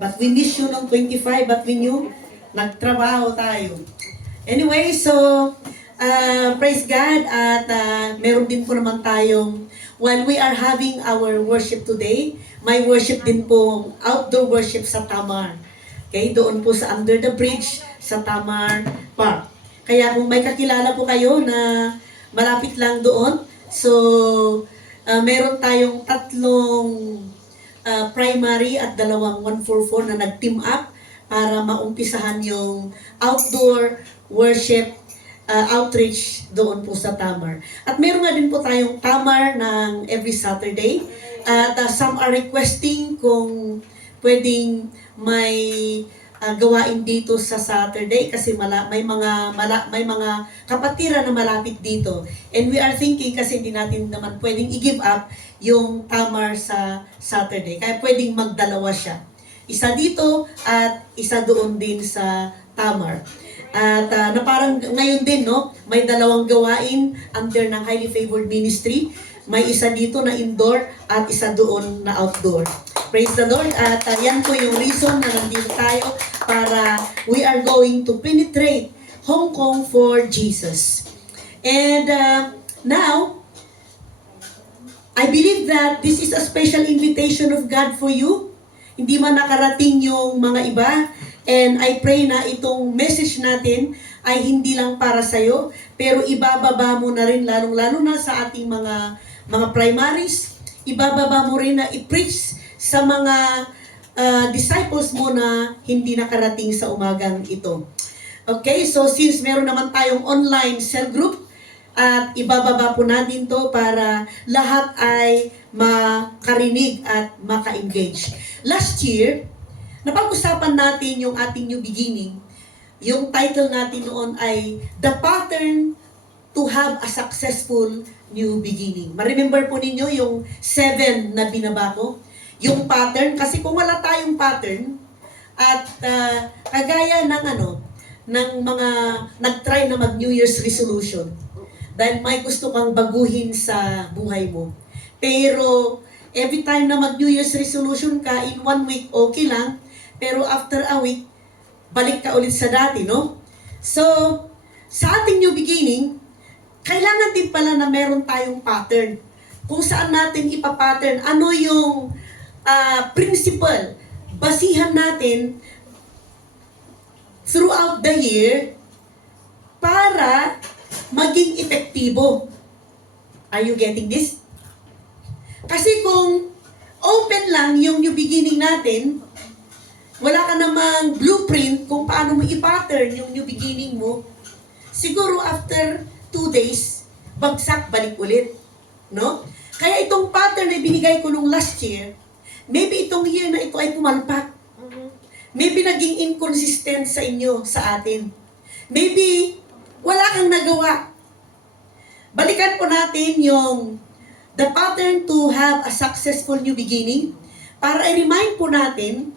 But we miss you nung 25, but we knew, nagtrabaho tayo. Anyway, so, praise God, at meron din po naman tayong, while we are having our worship today, may worship din po, outdoor worship sa Tamar. Okay, doon po sa Under the Bridge sa Tamar Park. Kaya kung may kakilala po kayo na malapit lang doon, so, meron tayong tatlong primary at dalawang 144 na nag-team up para maumpisahan yung outdoor worship outreach doon po sa Tamar. At meron nga din po tayong Tamar ng every Saturday. At some are requesting kung pwedeng may gawain dito sa Saturday kasi may mga kapatiran na malapit dito. And we are thinking kasi hindi natin naman pwedeng i-give up yung Tamar sa Saturday. Kaya pwedeng magdalawa siya. Isa dito at isa doon din sa Tamar. At na parang ngayon din, no, may dalawang gawain under ng Highly Favored Ministry. May isa dito na indoor at isa doon na outdoor. Praise the Lord. At yan po yung reason na nandito tayo para we are going to penetrate Hong Kong for Jesus. And now, I believe that this is a special invitation of God for you. Hindi man nakarating yung mga iba. And I pray na itong message natin ay hindi lang para sa'yo, pero ibababa mo na rin, lalong-lalo na sa ating mga primaries, ibababa mo rin na i-preach sa mga disciples mo na hindi nakarating sa umagang ito. Okay, so since meron naman tayong online cell group, at ibababa po natin to para lahat ay makarinig at maka-engage. Last year, napag-usapan natin yung ating new beginning. Yung title natin noon ay The Pattern to Have a Successful New Beginning. Ma-remember po ninyo yung 7 na binaba ko? Yung pattern, kasi kung wala tayong pattern, at kagaya ng mga nag-try na mag-New Year's resolution, dahil may gusto kang baguhin sa buhay mo. Pero every time na mag-New Year's resolution ka, in 1 week, okay lang. Pero after a week, balik ka ulit sa dati, no? So, sa ating new beginning, kailangan din pala na meron tayong pattern. Kung saan natin ipapattern, ano yung principle, basihan natin throughout the year para maging epektibo. Are you getting this? Kasi kung open lang yung new beginning natin, wala ka namang blueprint kung paano mo i-pattern yung new beginning mo, siguro after 2 days, bagsak, balik ulit. No? Kaya itong pattern na binigay ko nung last year, maybe itong year na ito ay pumalpak. Maybe naging inconsistent sa inyo, sa atin. Maybe wala kang nagawa. Balikan po natin yung the pattern to have a successful new beginning para i-remind po natin,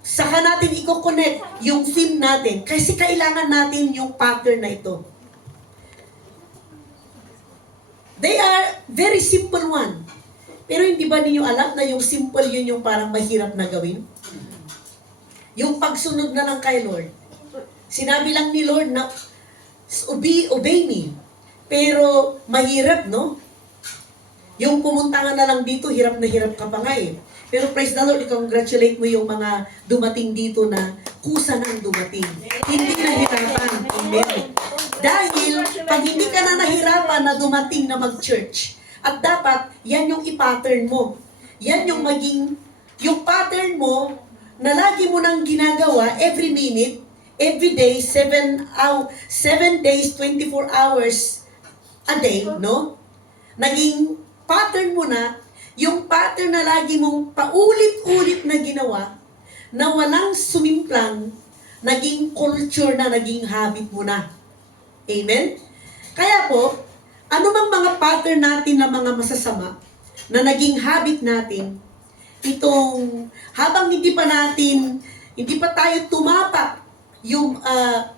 saka natin i-connect yung theme natin kasi kailangan natin yung pattern na ito. They are very simple one. Pero hindi ba ninyo alam na yung simple yun yung parang mahirap na gawin? Yung pagsunod na lang kay Lord. Sinabi lang ni Lord na obey me. Pero mahirap, no? Yung pumunta nga na lang dito, hirap na hirap ka pa nga eh. Pero praise the Lord, i-congratulate mo yung mga dumating dito na kusa nang dumating. Hindi nahirapan. Amen. Dahil pag hindi ka na nahirapan na dumating na mag-church, at dapat yan yung i-pattern mo. Yan yung yung pattern mo na lagi mo nang ginagawa every minute, every day, 7 days, 24 hours a day, no? Naging pattern mo na, yung pattern na lagi mong paulit-ulit na ginawa, na walang sumimplang, naging culture na, naging habit mo na. Amen? Kaya po, ano mang mga pattern natin na mga masasama, na naging habit natin, itong habang hindi pa tayo tumapak, yung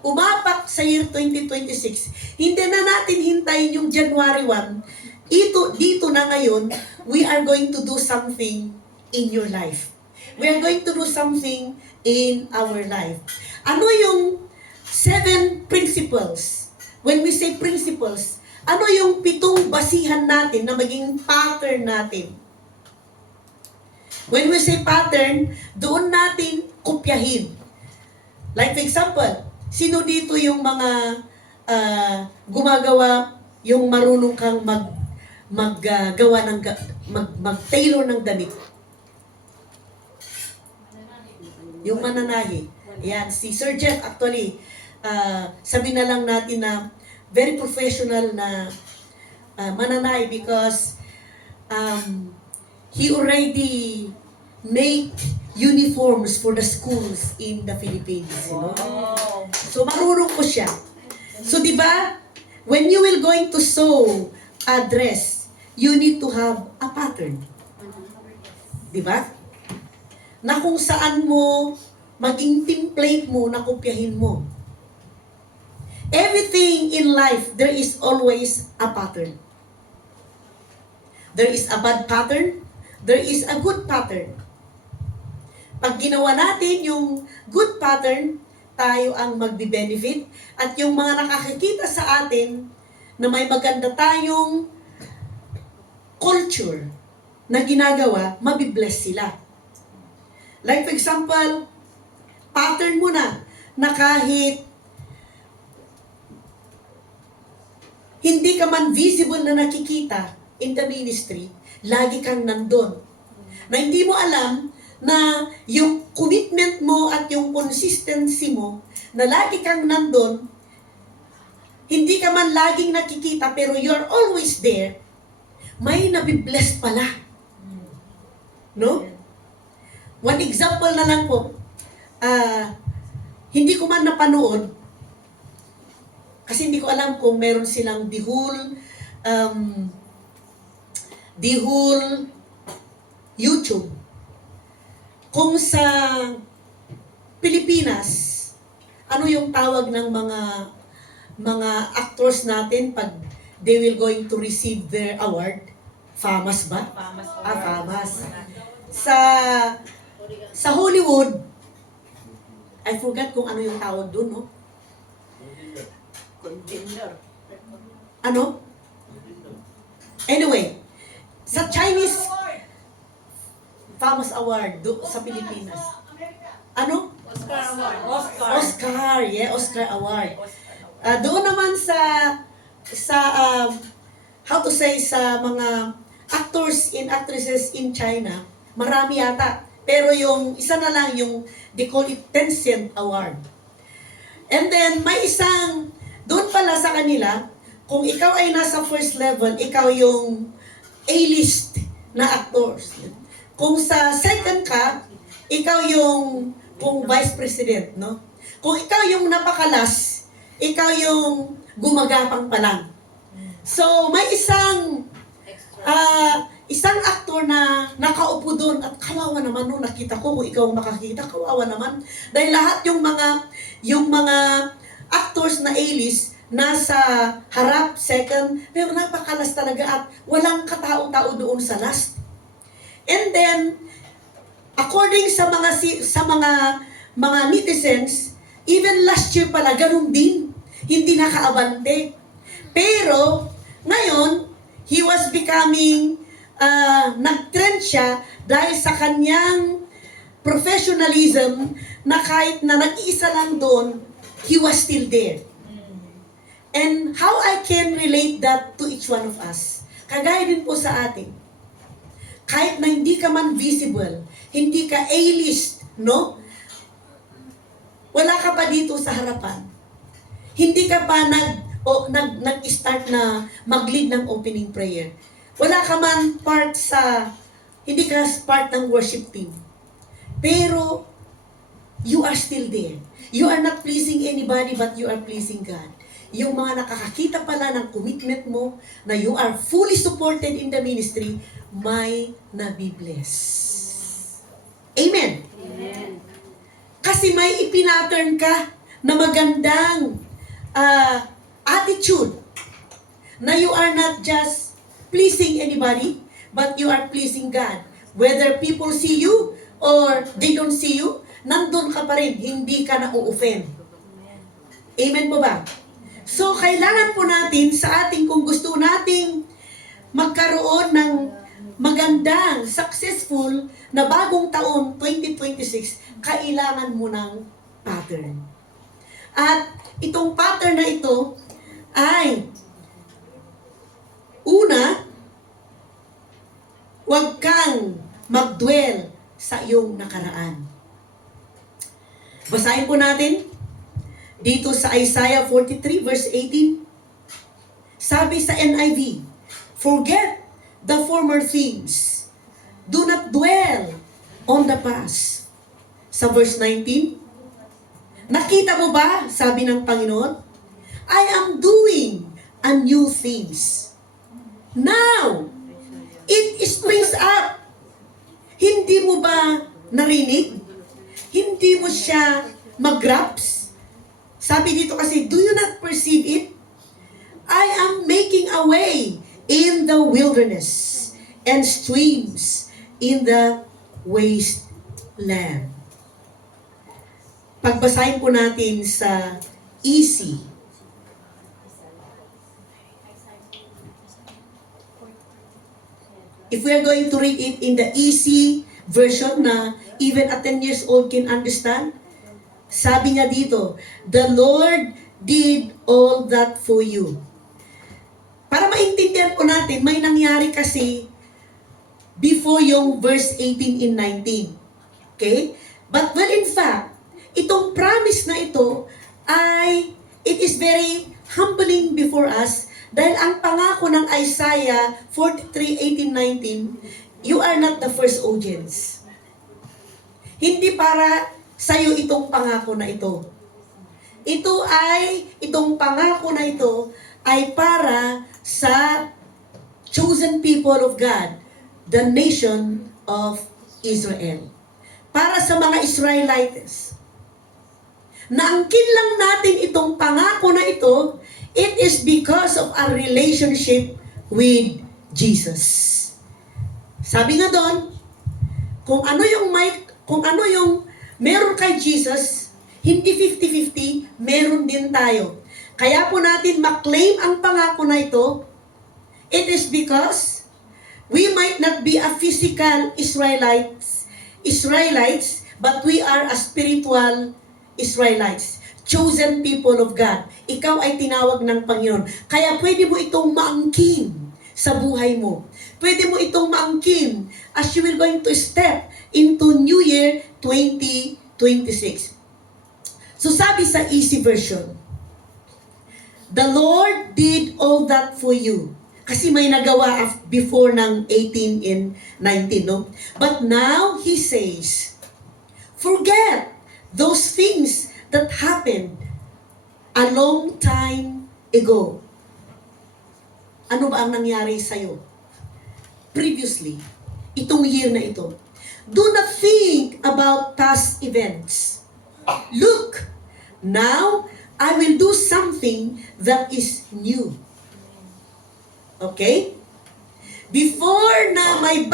umapak sa year 2026, hindi na natin hintayin yung January 1, dito na ngayon, we are going to do something in your life. we are going to do something in our life. Ano yung 7 principles? When we say principles, ano yung 7 basihan natin na maging pattern natin? When we say pattern, doon natin kopyahin. Like for example, sino dito yung mga gumagawa, yung marunong kang maggawa ng mag-tailor ng damit? Yung mananahi. Yan, si Sir Jeff actually, sabi na lang natin na very professional na mananahi because he already make uniforms for the schools in the Philippines. You know? Wow. So marunong ko siya. So di ba, when you will going to sew a dress, you need to have a pattern. Di ba? Na kung saan mo maging template mo na kopyahin mo. Everything in life, there is always a pattern. There is a bad pattern, there is a good pattern. Pag ginawa natin yung good pattern, tayo ang magbe-benefit at yung mga nakakikita sa atin na may maganda tayong culture na ginagawa, mabibless sila. Like for example, pattern mo na kahit hindi ka man visible na nakikita in the ministry, lagi kang nandun. Na hindi mo alam na yung commitment mo at yung consistency mo, na lagi kang nandun, hindi ka man laging nakikita, pero you're always there, may nabibless pala. No? One example na lang po, hindi ko man napanood, kasi hindi ko alam kung meron silang the whole YouTube. Kung sa Pilipinas, ano yung tawag ng mga actors natin pag they will going to receive their award? FAMAS ba? FAMAS. FAMAS. Sa Hollywood, I forgot kung ano yung tawag doon, no? Contender. Ano? Anyway, sa Chinese FAMAS Award sa Pilipinas. Ano? Oscar Award. Oscar, yeah, Oscar Award. Doon naman sa how to say, sa mga actors and actresses in China, marami yata. Pero yung isa na lang yung they call it Tencent Award. And then may isang doon pala sa kanila, kung ikaw ay nasa first level, ikaw yung A-list na actors. Kung sa second ka, ikaw yung kung vice president, no? Kung ikaw yung napakalas, ikaw yung gumagapang pa lang. So, may isang aktor na nakaupo doon at kawawa naman nung nakita ko, kung ikaw makakita, kawawa naman. Dahil lahat yung mga actors na A-list, nasa harap, second, pero napakalas talaga at walang katao-tao doon sa last. And then, according sa mga netizens, even last year pala, ganun din. Hindi nakaabante. Pero, ngayon, he was becoming, nag-trend siya dahil sa kanyang professionalism na kahit na nag-iisa lang doon, he was still there. And how I can relate that to each one of us? Kagaya din po sa atin. Kahit na hindi ka man visible, hindi ka A-list, no? Wala ka pa dito sa harapan. Hindi ka pa nag-start na mag-lead ng opening prayer. Wala ka man hindi ka part ng worship team. Pero, you are still there. You are not pleasing anybody, but you are pleasing God. Yung mga nakakakita pala ng commitment mo, na you are fully supported in the ministry, may nabibless. Amen? Amen. Kasi may ipinattern ka na magandang attitude na you are not just pleasing anybody, but you are pleasing God. Whether people see you, or they don't see you, nandun ka pa rin, hindi ka na u-offend. Amen po ba? So, kailangan po natin sa ating, kung gusto nating magkaroon ng magandang, successful na bagong taon 2026, kailangan mo ng pattern. At itong pattern na ito ay una, huwag kang mag-dwell sa iyong nakaraan. Basahin po natin dito sa Isaiah 43 verse 18. Sabi sa NIV, forget the former things. Do not dwell on the past. Sa verse 19, nakita mo ba, sabi ng Panginoon, I am doing a new things. Now, it springs up. Hindi mo ba narinig? Hindi mo siya mag-grasp? Sabi dito kasi, do you not perceive it? I am making a way in the wilderness and streams in the wasteland. Pagbasahin po natin sa easy. If we are going to read it in the easy version na even a 10 years old can understand, sabi nga dito, the Lord did all that for you. Para maintindihan po natin, may nangyari kasi before yung verse 18 and 19. Okay? But well, in fact, itong promise na ito ay, it is very humbling before us dahil ang pangako ng Isaiah 43, 18, 19, you are not the first audience. Hindi para sa'yo itong pangako na ito. Itong pangako na ito ay para sa chosen people of God, the nation of Israel. Para sa mga Israelites. Naangkin lang natin itong pangako na ito, it is because of our relationship with Jesus. Sabi nga doon, kung ano yung meron kay Jesus, hindi 50-50, meron din tayo. Kaya po natin maklaim ang pangako na ito, it is because we might not be a physical Israelites, but we are a spiritual Israelites. Chosen people of God. Ikaw ay tinawag ng Panginoon. Kaya pwede mo itong maangkin sa buhay mo. Pwede mo itong maangkin as you will going to step into New Year 2026. So sabi sa easy version, the Lord did all that for you. Kasi may nagawa before ng 18 and 19, no? But now, He says, forget those things that happened a long time ago. Ano ba ang nangyari sa'yo? Previously, itong year na ito. Do not think about past events. Look, now, I will do something that is new. Okay? Before na may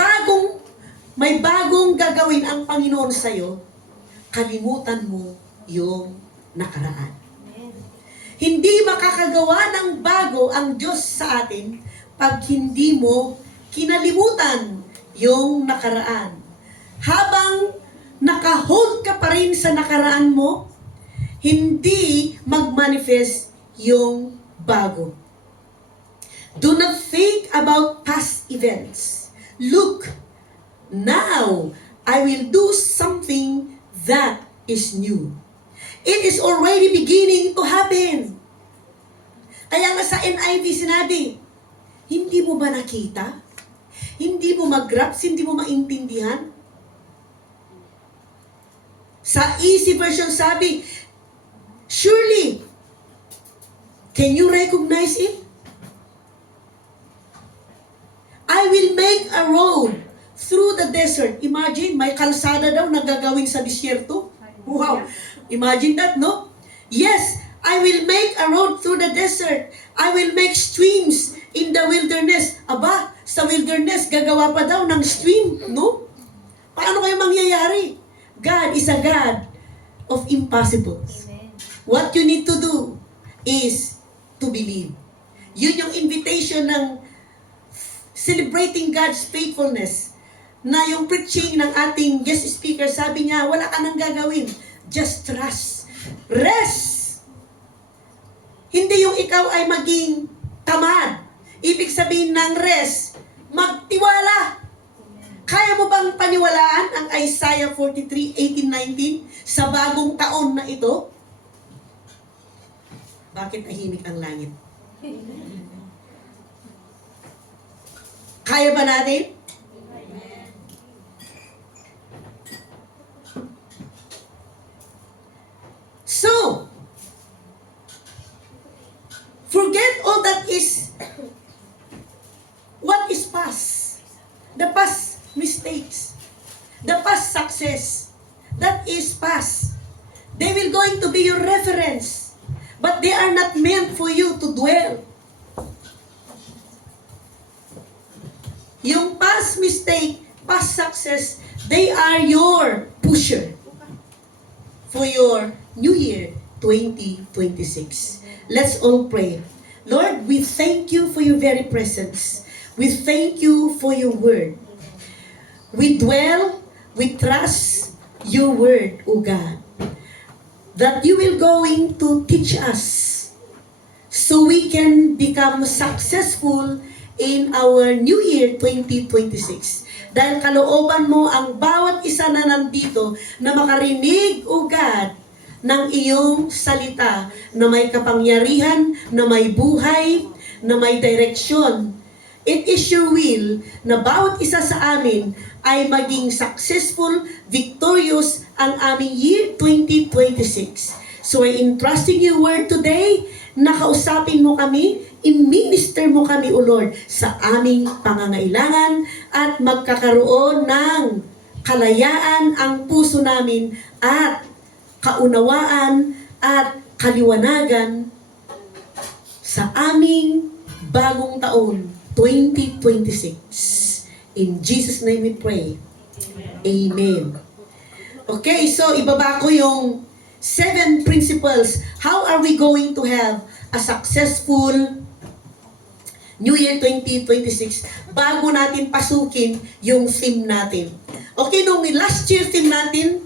bagong gagawin ang Panginoon sa'yo, kalimutan mo yung nakaraan. Hindi makakagawa ng bago ang Diyos sa atin pag hindi mo kinalimutan yung nakaraan. Habang nakahold ka pa rin sa nakaraan mo, hindi mag-manifest yung bago. Do not think about past events. Look, now I will do something that is new. It is already beginning to happen. Kaya nga sa NIV sinabi, hindi mo ba nakita? Hindi mo mag-grasp? Hindi mo maintindihan? Sa easy version sabi, surely, can you recognize it? I will make a road through the desert. Imagine, may kalsada daw na gagawin sa disyerto. Wow! Imagine that, no? Yes, I will make a road through the desert. I will make streams in the wilderness. Aba, sa wilderness, gagawa pa daw ng stream, no? Paano kayo mangyayari? God is a God of impossibles. What you need to do is to believe. Yun yung invitation ng celebrating God's faithfulness, na yung preaching ng ating guest speaker, sabi niya, wala ka nang gagawin. Just trust. Rest. Hindi yung ikaw ay maging tamad. Ibig sabihin ng rest, magtiwala. Kaya mo bang paniwalaan ang Isaiah 43:18-19 sa bagong taon na ito? Bakit tahimik ang langit? Kaya ba natin? So, forget all that is, what is past. The past mistakes. The past success. That is past. They will going to be your reference. But they are not meant for you to dwell. Yung past mistake, past success, they are your pusher for your New Year 2026. Let's all pray. Lord, we thank you for your very presence. We thank you for your word. We dwell, we trust your word, O God, that you will going to teach us so we can become successful in our New Year 2026. Dahil kalooban mo ang bawat isa na nandito na makarinig, O God, ng iyong salita na may kapangyarihan, na may buhay, na may direksyon. It is your will na bawat isa sa amin ay maging successful, victorious ang aming year 2026. So I entrusting your word today, nakausapin mo kami, i-minister mo kami, O Lord, sa aming pangangailangan at magkakaroon ng kalayaan ang puso namin at kaunawaan at kaliwanagan sa aming bagong taon, 2026. In Jesus' name we pray. Amen. Okay, so ibaba ko yung 7 principles. How are we going to have a successful New Year 2026 bago natin pasukin yung theme natin? Okay, nung last year theme natin,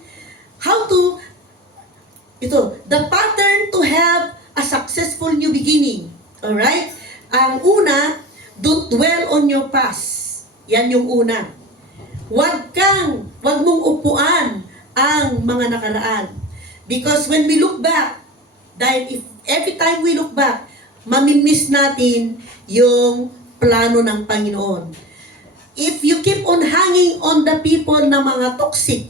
the pattern to have a successful new beginning. Alright? Ang una, don't dwell on your past. Yan yung una. Wag mong upuan ang mga nakaraan. Because when we look back, dahil every time we look back, mamimiss natin yung plano ng Panginoon. If you keep on hanging on the people na mga toxic,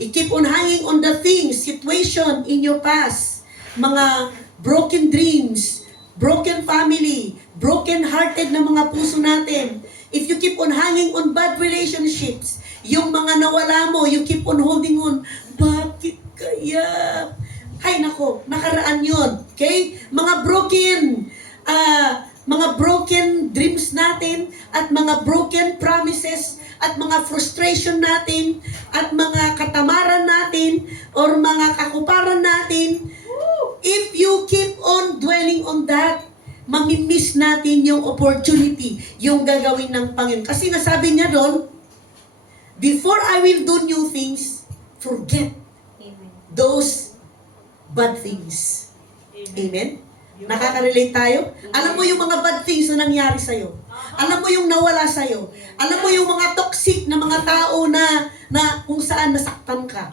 you keep on hanging on the things, situation in your past, mga broken dreams, broken family, broken-hearted na mga puso natin. If you keep on hanging on bad relationships, yung mga nawala mo, you keep on holding on, bakit kaya? Hay nako, nakaraan yun. Okay? Mga broken dreams natin at mga broken promises at mga frustration natin at mga katamaran natin or mga kakuparan natin, if you keep on dwelling on that, mamimiss natin yung opportunity, yung gagawin ng Panginoon. Kasi nasabi niya doon, before I will do new things, forget those bad things. Amen? Nakaka-relate tayo? Alam mo yung mga bad things na nangyari sa'yo. Alam mo yung nawala sa'yo. Alam mo yung mga toxic na mga tao na kung saan nasaktan ka.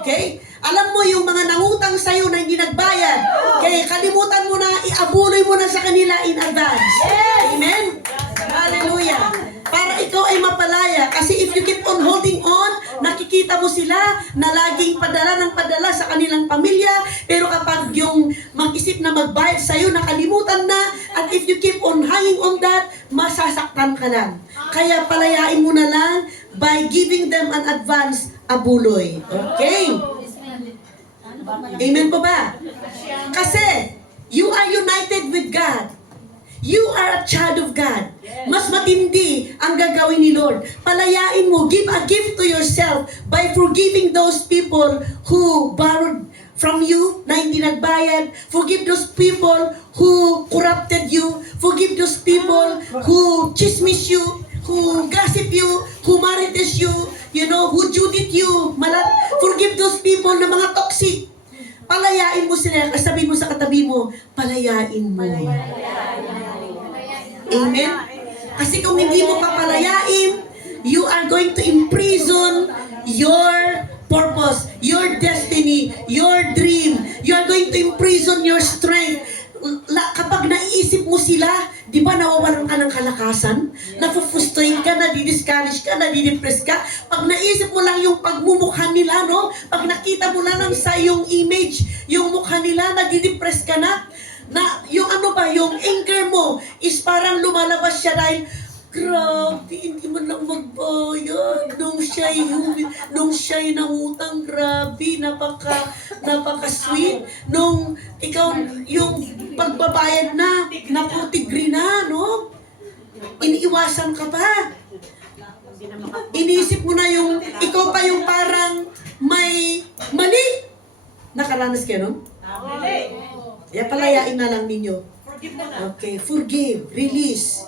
Okay? Alam mo yung mga nangutang sa'yo na hindi nagbayad. Okay? Kalimutan mo na, iabuloy mo na sa kanila in advance. Amen? Hallelujah. Para ikaw ay mapalaya. Kasi if you keep on holding on, nakikita mo sila na laging padala ng padala sa kanilang pamilya. Pero kapag yung mag-isip na magbayad sa'yo, nakalimutan na. At if you keep on hanging on that, masasaktan ka lang. Kaya palayain mo na lang by giving them an advance abuloy. Okay? Amen po ba? Kasi you are united with God. You are a child of God. Mas matindi ang gagawin ni Lord. Palayain mo, give a gift to yourself by forgiving those people who borrowed from you na hindi nagbayad. Forgive those people who corrupted you. Forgive those people who chismis you, who gossip you, who marites you, who judith you. Forgive those people na mga toxic. Palayain mo sila. Sabihin mo sa katabi mo, palayain mo. Amen? Kasi kung hindi mo papalayain, you are going to imprison your purpose, your destiny, your dream. You are going to imprison your strength. Kapag naiisip mo sila, di ba nawawalan ka ng kalakasan? Nafu-frustrate ka, nadi-discourage ka, nadi-depress ka. Pag naisip mo lang yung pagmumukha nila, no? Pag nakita mo lang sa iyong image, yung mukha nila, nadi-depress ka na. Yung yung anger mo is parang lumalabas siya dahil, grabe, hindi mo lang magbayad. Nung siya'y nangutang, grabe, napaka-sweet. Nung ikaw, yung pagbabayad na, naputigri na, no? Iniiwasan ka pa. Inisip mo na yung, ikaw pa yung parang may mali. Nakaranas kayo, no? Kaya palayain na lang ninyo. Okay, forgive, release.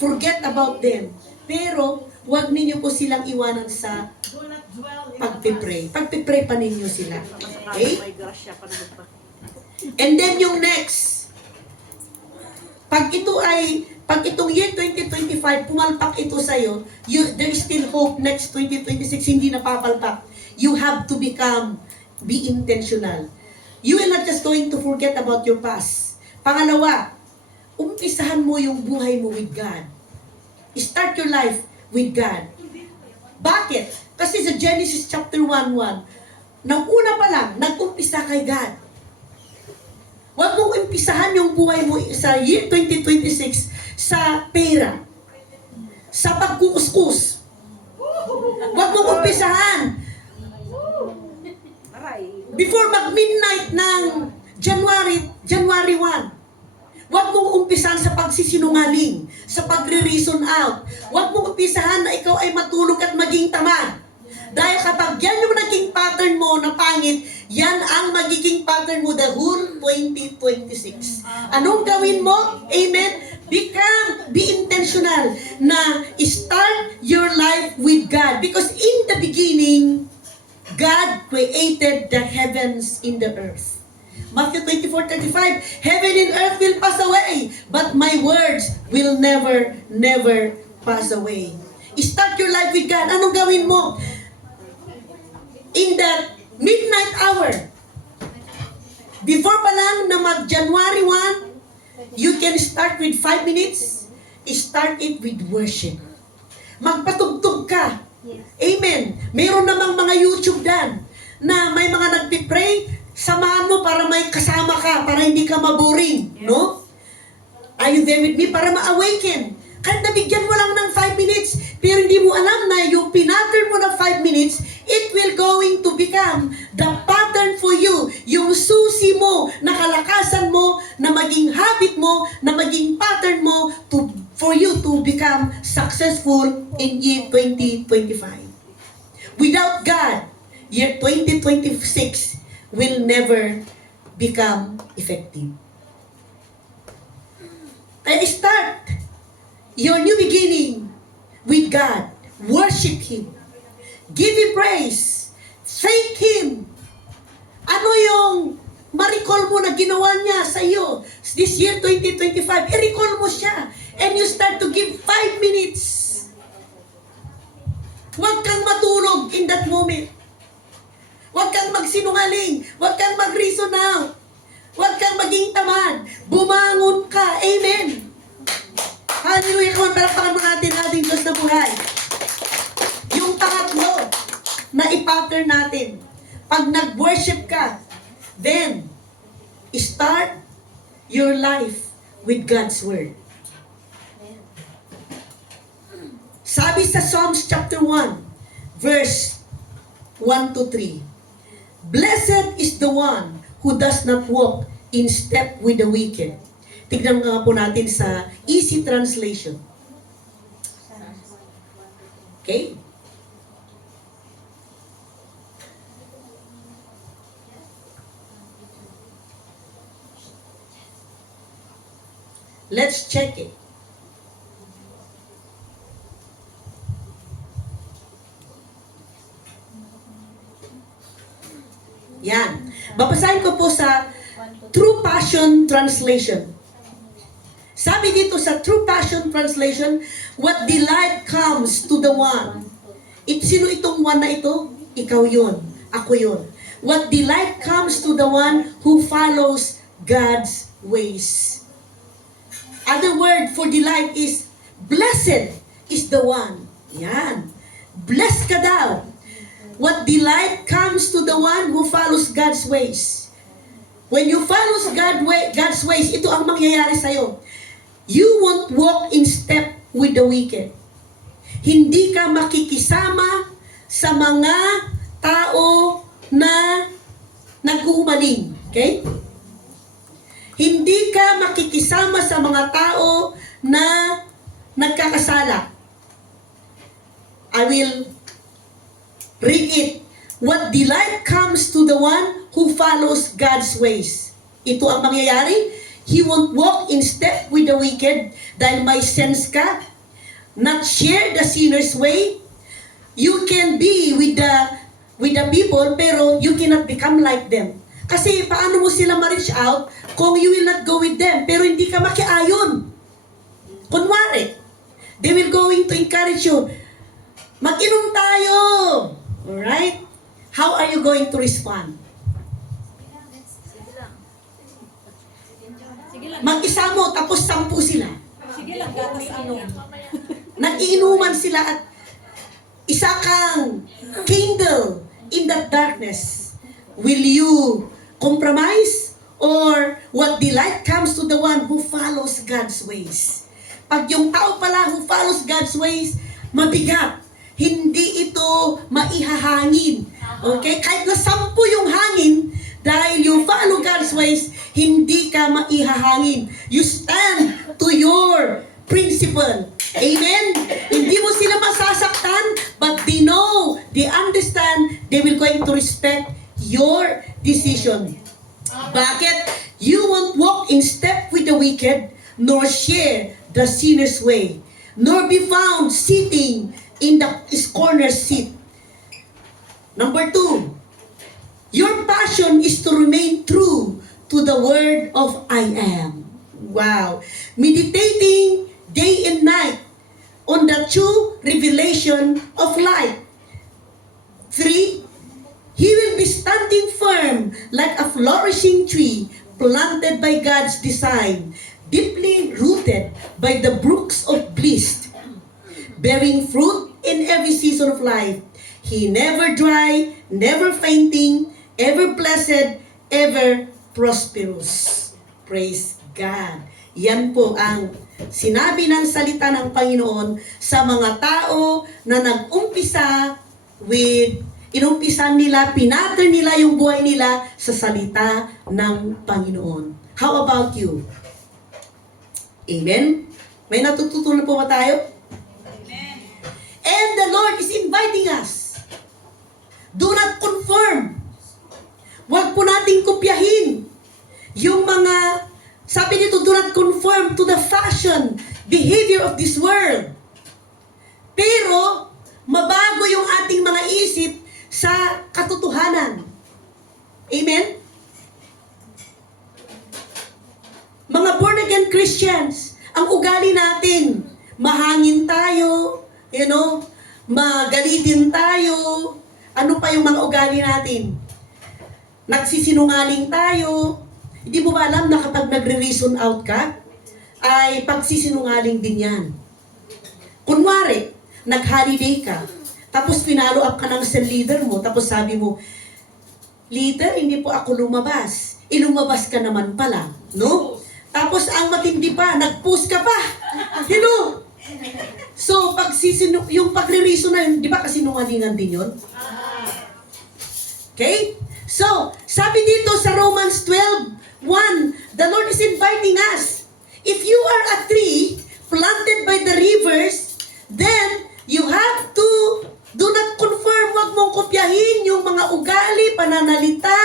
Forget about them. Pero, huwag ninyo po silang iwanan sa pagpipray. Pagpipray pa ninyo sila. Okay? And then yung next. Pag itong year 2025, pumalpak ito sa'yo, there is still hope next 2026, hindi na papalpak. You have to be intentional. You are not just going to forget about your past. Pangalawa, umpisahan mo yung buhay mo with God. Start your life with God. Bakit? Kasi sa Genesis chapter 1:1, nang una pa lang, nag-umpisa kay God. Huwag mong umpisahan yung buhay mo sa year 2026 sa pera, sa pagkukuskus. Huwag mong umpisahan before mag-midnight ng January 1. Huwag mong umpisahan sa pagsisinungaling, sa pagre-reason out. Huwag mong umpisahan na ikaw ay matulog at maging tamad. Dahil kapag yan yung naging pattern mo na pangit, yan ang magiging pattern mo the whole 2026. Anong gawin mo? Amen? Be intentional na start your life with God. Because in the beginning, God created the heavens in the earth. Matthew 24:35, heaven and earth will pass away, but my words will never pass away. Start your life with God. Anong gawin mo? In that midnight hour, before pa lang na mag-January 1, you can start with 5 minutes. Start it with worship. Magpatugtog ka. Amen. Mayroon namang mga YouTube dan na may mga nagpipray, samahan mo para may kasama ka, para hindi ka maboring, no? Are you there with me? Para ma-awaken. Kahit nabigyan mo lang ng 5 minutes, pero hindi mo alam na yung pinattern mo ng 5 minutes, it will going to become the pattern for you. Yung susi mo, na kalakasan mo, na maging habit mo, na maging pattern mo for you to become successful in year 2025. Without God, year 2026 will never become effective. Kaya start your new beginning with God. Worship Him. Give Him praise. Thank Him. Ano yung ma-recall mo na ginawa niya sa iyo this year 2025? I-recall mo siya. And you start to give 5 minutes. Huwag kang matulog in that moment. Huwag kang magsinungaling. Huwag kang mag-reason out. Huwag kang maging tamad. Bumangon ka. Amen. Hallelujah. Kung palakpakan mo natin ating Diyos na buhay. Yung pangatlo na i-pattern natin. Pag nag-worship ka, then start your life with God's Word. Sabi sa Psalms chapter 1, verse 1 to 3, Blessed is the one who does not walk in step with the wicked, tignan nga po natin sa easy translation. Okay? Let's check it. Yan. Babasahin ko po sa True Passion Translation. Sabi dito sa True Passion Translation, what delight comes to the one. Sino itong one na ito? Ikaw yun. Ako yun. What delight comes to the one who follows God's ways. Other word for delight is, blessed is the one. Yan. Blessed ka daw. What delight comes to the one who follows God's ways. When you follow God's ways, ito ang mangyayari sa'yo. You won't walk in step with the wicked. Hindi ka makikisama sa mga tao na nag-uumaling. Okay? Hindi ka makikisama sa mga tao na nagkakasala. I will read it. What delight comes to the one who follows God's ways. Ito ang mangyayari. He won't walk in step with the wicked dahil may sense ka. Not share the sinner's way. You can be with the people pero you cannot become like them. Kasi paano mo sila ma-reach out kung you will not go with them pero hindi ka makiayon. Kunwari, they will going to encourage you. Mag-inom tayo. Alright? How are you going to respond? Mag-isa mo, tapos 10 sila. Sige lang, gatas ano. Nag-iinuman sila at isa kang candle in that darkness. Will you compromise? Or what delight comes to the one who follows God's ways? Pag yung tao pala who follows God's ways, mabigat. Hindi ito maihahangin. Okay? Kahit na 10 yung hangin, dahil you follow God's ways, hindi ka maihahangin. You stand to your principle. Amen? Hindi mo sila masasaktan, but they know, they understand, they will going to respect your decision. Bakit? You won't walk in step with the wicked, nor share the sinner's way, nor be found sitting in the corner seat. Number 2, your passion is to remain true to the word of I am. Wow. Meditating day and night on the true revelation of light. 3, he will be standing firm like a flourishing tree planted by God's design, deeply rooted by the brooks of bliss, bearing fruit in every season of life. He never dry, never fainting, ever blessed, ever prosperous. Praise God. Yan po ang sinabi ng salita ng Panginoon sa mga tao na nag-umpisa inumpisan nila, pinatter nila yung buhay nila sa salita ng Panginoon. How about you? Amen? May natututunan po ba tayo? Amen. And the Lord is inviting us. Do not conform. Huwag po nating kopyahin yung mga, sabi dito, do not conform to the fashion, behavior of this world. Pero, mabago yung ating mga isip sa katotohanan. Amen? Mga born-again Christians, ang ugali natin, mahangin tayo, magalitin tayo, ano pa yung mga ugali natin? Nagsisinungaling tayo. Hindi mo ba alam na kapag nagre-reason out ka, ay pagsisinungaling din yan. Kunwari, nag-holiday ka, tapos pinalo up ka ng cell leader mo, tapos sabi mo, leader, hindi po ako lumabas. Lumabas ka naman pala, no? Tapos ang matindi pa, nag-post ka pa. So, yung pagre-reason na yun, di ba kasinungalingan din yun? Okay? So, sabi dito sa Romans 12:1, the Lord is inviting us. If you are a tree planted by the rivers, then you have to do not conform, wag mong kopyahin yung mga ugali, pananalita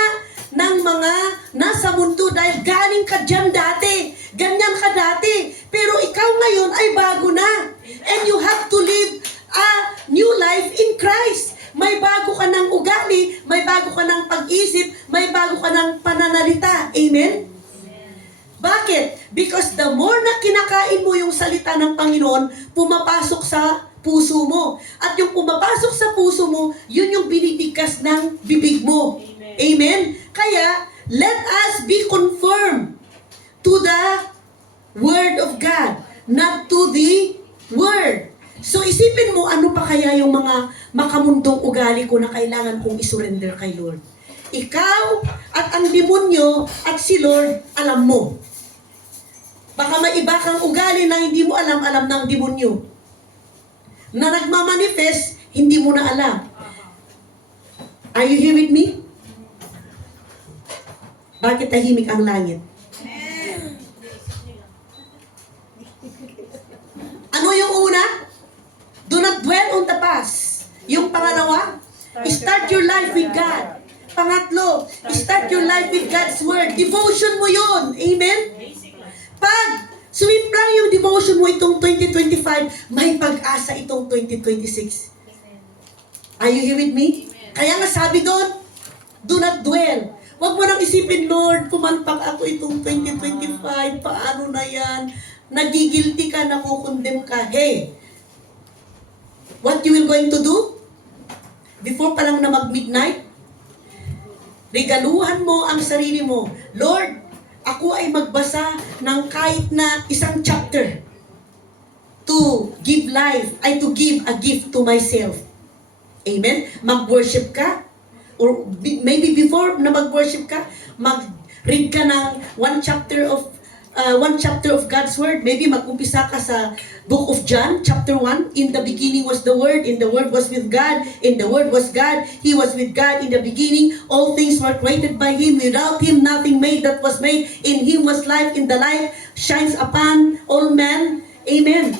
ng mga nasa mundo dahil galing ka dyan dati. Ganyan ka dati. Pero ikaw ngayon ay bago na. And you have to live a new life in Christ. May bago ka ng ugali, may bago ka ng pag-isip, may bago ka ng pananalita. Amen? Bakit? Because the more na kinakain mo yung salita ng Panginoon, pumapasok sa puso mo. At yung pumapasok sa puso mo, yun yung binibigkas ng bibig mo. Amen? Kaya, let us be conformed to the Word of God, not to the Word. So isipin mo, ano pa kaya yung mga makamundong ugali ko na kailangan kong isurrender kay Lord? Ikaw at ang demonyo at si Lord, alam mo. Baka may iba kang ugali na hindi mo alam ng demonyo. Na nagmamanifest, hindi mo na alam. Are you here with me? Bakit tahimik ang langit? Ano yung una? Do not dwell on the past. Yung pangalawa, start your life with God. Pangatlo, start your life with God's Word. Devotion mo yun. Amen? Pag sumimplang yung devotion mo itong 2025, may pag-asa itong 2026. Are you here with me? Kaya nga sabi doon, do not dwell. Huwag mo nang isipin, Lord, pumalpak ako itong 2025, paano na yan? Nagigilty ka, nakukondem ka. Hey, what you will going to do? Before pa lang na mag-midnight, regaluhan mo ang sarili mo. Lord, ako ay magbasa ng kahit na isang chapter to give life, ay to give a gift to myself. Amen? Mag-worship ka, or maybe before na mag-worship ka, mag-read ka ng one chapter of God's Word. Maybe mag-umpisa ka sa Book of John, chapter 1. In the beginning was the Word, and the Word was with God, and the Word was God. He was with God in the beginning. All things were created by Him. Without Him, nothing made that was made. In Him was life, and the light shines upon all men. Amen.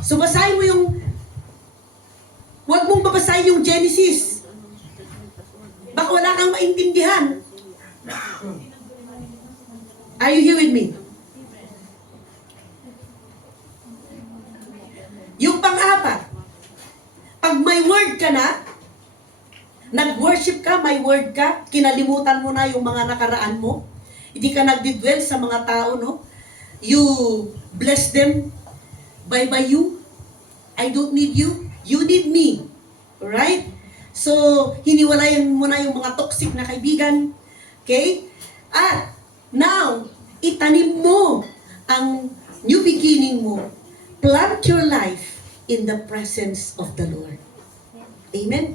So basahin mo yung, huwag mong babasahin yung Genesis. Baka wala kang maintindihan. Are you here with me? Yung pang-apat, pag may word ka na, nag-worship ka, may word ka, kinalimutan mo na yung mga nakaraan mo, hindi ka nagdidwell sa mga tao, no? You bless them by you. I don't need you. You need me. Alright? So, hiniwalayan mo na yung mga toxic na kaibigan. Okay? At, now, itanim mo ang new beginning mo. Plant your life in the presence of the Lord. Amen?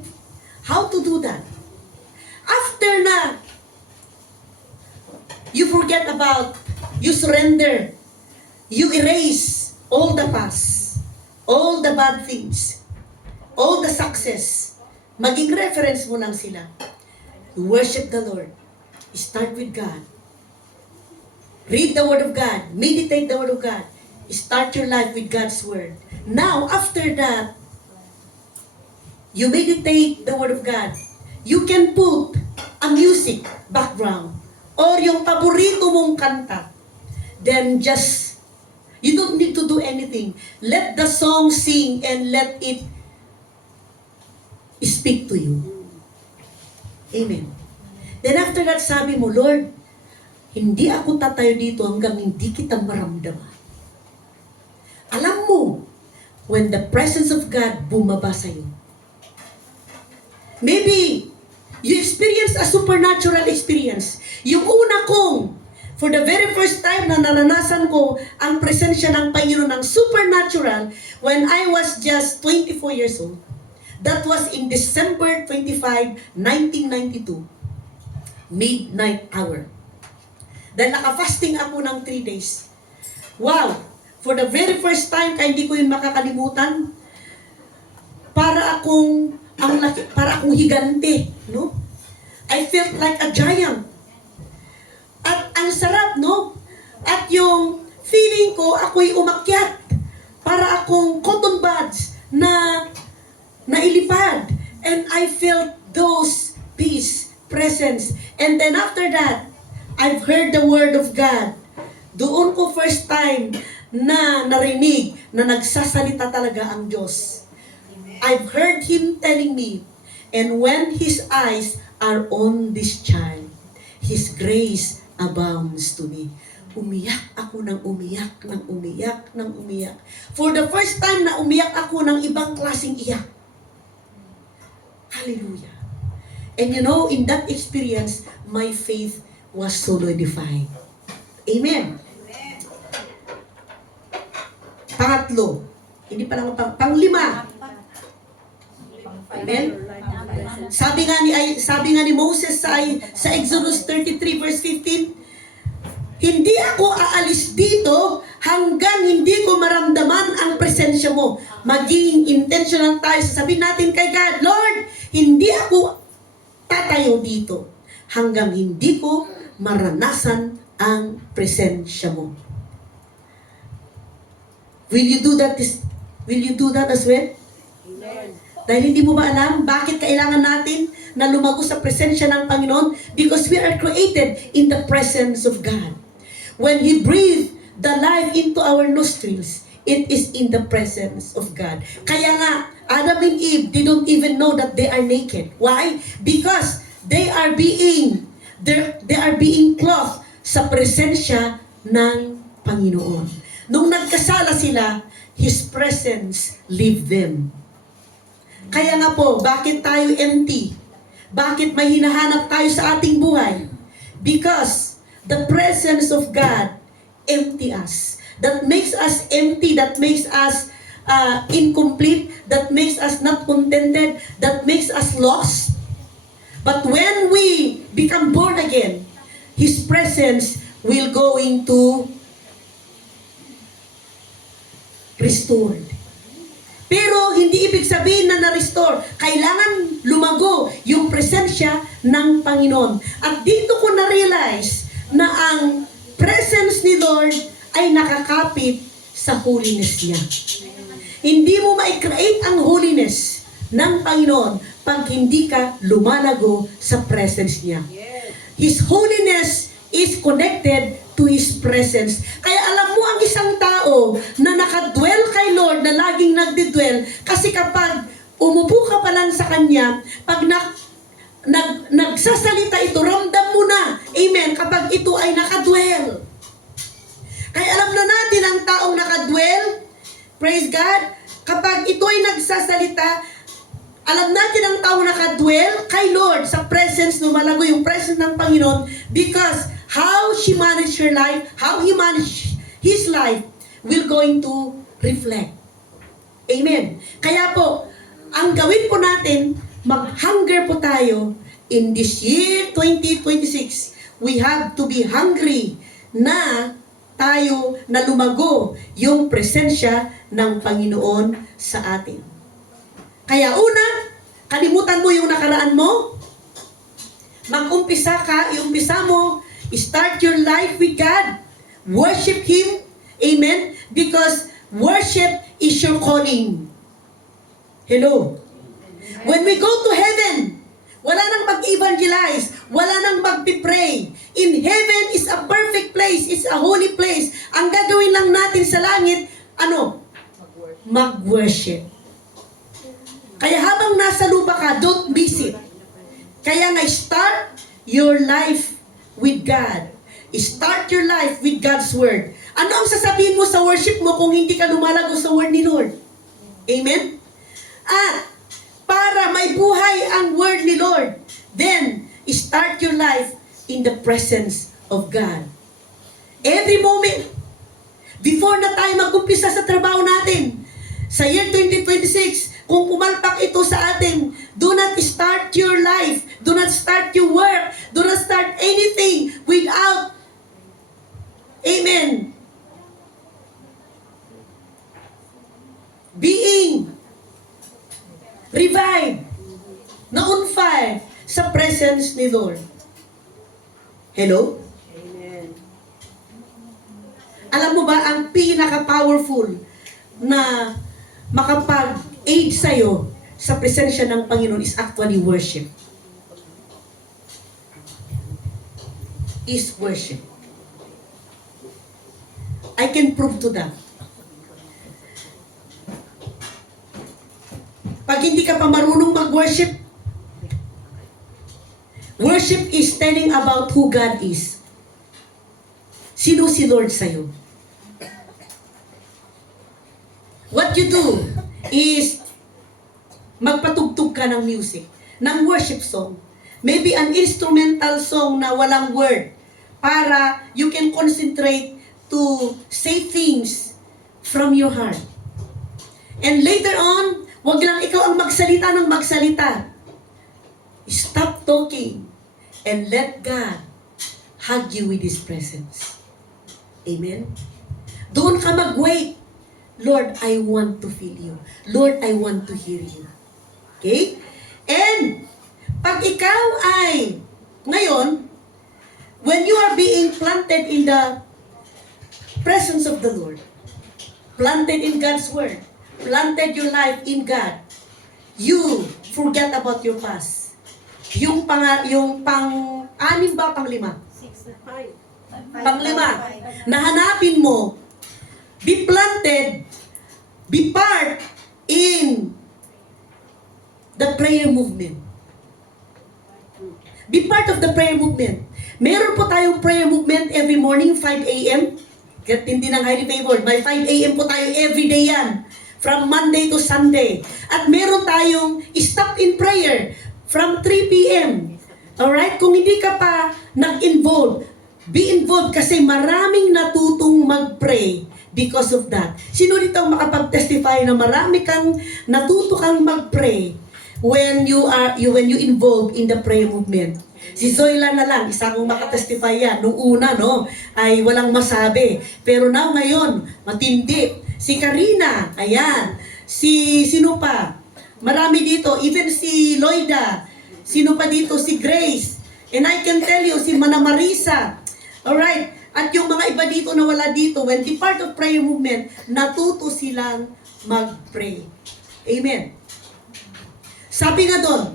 How to do that? After na, you forget about, you surrender, you erase all the past, all the bad things, all the success, maging reference mo lang sila. You worship the Lord. Start with God. Read the Word of God. Meditate the Word of God. Start your life with God's Word. Now, after that, you meditate the Word of God. You can put a music background or yung paborito mong kanta. Then just, you don't need to do anything. Let the song sing and let it speak to you. Amen. Then after that, sabi mo, Lord, hindi ako tatayo dito hanggang hindi kita maramdaman. Alam mo, when the presence of God bumaba sa'yo. Maybe, you experience a supernatural experience. Yung una kong, for the very first time na naranasan ko ang presensya ng Panginoon ng supernatural when I was just 24 years old. That was in December 25, 1992. Midnight hour. Dahil naka-fasting ako ng 3 days. Wow! For the very first time, kaya hindi ko yun makakalimutan, para akong higante, no? I felt like a giant. At ang sarap, no? At yung feeling ko ako'y umakyat para akong cotton buds na nailipad. And I felt those peace, presence. And then after that, I've heard the word of God. Doon ko first time na narinig na nagsasalita talaga ang Diyos. I've heard Him telling me, and when His eyes are on this child, His grace abounds to me. Umiyak ako ng umiyak, ng umiyak, ng umiyak. For the first time na umiyak ako ng ibang klaseng iyak. Hallelujah. And you know, in that experience, my faith was solidified. Amen. Pangatlo. Hindi pa lang panglima. Amen. Sabi nga ni Moses sa Exodus 33 verse 15, hindi ako aalis dito hanggang hindi ko maramdaman ang presensya mo. Maging intentional tayo. Sabihin natin kay God, Lord, hindi ako tatayo dito hanggang hindi ko maranasan ang presensya mo. Will you do that as well? Amen. Dahil hindi mo ba alam bakit kailangan natin na lumago sa presensya ng Panginoon? Because we are created in the presence of God. When He breathed the life into our nostrils, it is in the presence of God. Kaya nga, Adam and Eve, they don't even know that they are naked. Why? Because they are being clothed sa presensya ng Panginoon. Nung nagkasala sila, His presence leave them. Kaya nga po, bakit tayo empty? Bakit may hinahanap tayo sa ating buhay? Because the presence of God empty us. That makes us empty, that makes us incomplete, that makes us not contented, that makes us lost. But when we become born again, His presence will going to restored. Pero hindi ibig sabihin na na-restore. Kailangan lumago yung presensya ng Panginoon. At dito ko na-realize na ang presence ni Lord ay nakakapit sa holiness niya. Hindi mo ma-create ang holiness ng Panginoon pag hindi ka lumalago sa presence niya. His holiness is connected to His presence. Kaya alam mo ang isang tao na nakadwell kay Lord, na laging nagdidwell, kasi kapag umupo ka pa lang sa Kanya, pag nagsasalita ito, ramdam mo na, amen, kapag ito ay nakadwell. Kaya alam na natin ang taong nakadwell, praise God, kapag ito ay nagsasalita, alam natin ang taong nakadwell kay Lord sa presence, lumalago yung presence ng Panginoon, because how she managed her life, how he managed his life, will going to reflect. Amen. Kaya po, ang gawin po natin, mag-hunger po tayo in this year 2026. We have to be hungry na tayo na lumago yung presensya ng Panginoon sa atin. Kaya una, kalimutan mo yung nakaraan mo. Mag-umpisa ka, iumpisa mo, start your life with God. Worship Him. Amen? Because worship is your calling. Hello? When we go to heaven, wala nang mag-evangelize, wala nang mag-pray. In heaven is a perfect place, it's a holy place. Ang gagawin lang natin sa langit, ano? Mag-worship. Kaya habang nasa lupa ka, don't miss it. Kaya nga, start your life with God. Start your life with God's Word. Ano ang sasabihin mo sa worship mo kung hindi ka lumalago sa Word ni Lord? Amen? At para may buhay ang Word ni Lord, then start your life in the presence of God. Every moment, before na tayo mag-umpisa sa trabaho natin, sa year 2026, kung pumalpak ito sa atin, do not start your life, do not start your work, do not start anything without, amen, being revived, na on fire sa presence ni Lord. Hello? Amen. Alam mo ba, ang pinaka-powerful na makapag-aid sa'yo sa presensya ng Panginoon is actually worship. Is worship. I can prove to that. Pag hindi ka pa marunong mag-worship, worship is telling about who God is. Sino si Lord sa'yo? What you do is magpatugtog ka ng music, ng worship song. Maybe an instrumental song na walang word para you can concentrate to say things from your heart. And later on, wag lang ikaw ang magsalita ng magsalita. Stop talking and let God hug you with His presence. Amen? Doon ka mag-wait. Lord, I want to feel you. Lord, I want to hear you. Okay? And, pag ikaw ay, ngayon, when you are being planted in the presence of the Lord, planted in God's Word, planted your life in God, you forget about your past. Yung pang-anim ba, pang-lima? 65. Pang-lima. Nahanapin mo, be planted, be part in the prayer movement. Be part of the prayer movement. Meron po tayong prayer movement every morning, 5 a.m. Get hindi ng highly favored. By 5 a.m. po tayo every day yan. From Monday to Sunday. At meron tayong stop in prayer from 3 p.m. Alright? Kung hindi ka pa nag-involve, be involved kasi maraming natutong mag-pray because of that. Sino dito ang makapag-testify na marami kang natuto kang mag-pray when you involved in the prayer movement? Si Zoila na lang, isa kong makatestify yan. Nung una, no, ay walang masabi. Pero now, ngayon, matindi. Si Karina, ayan. Sino pa? Marami dito. Even si Loida. Sino pa dito? Si Grace. And I can tell you, si Mana Marisa. Alright. At yung mga iba dito na wala dito, when the part of prayer movement, natuto silang mag-pray. Amen. Sabi nga doon,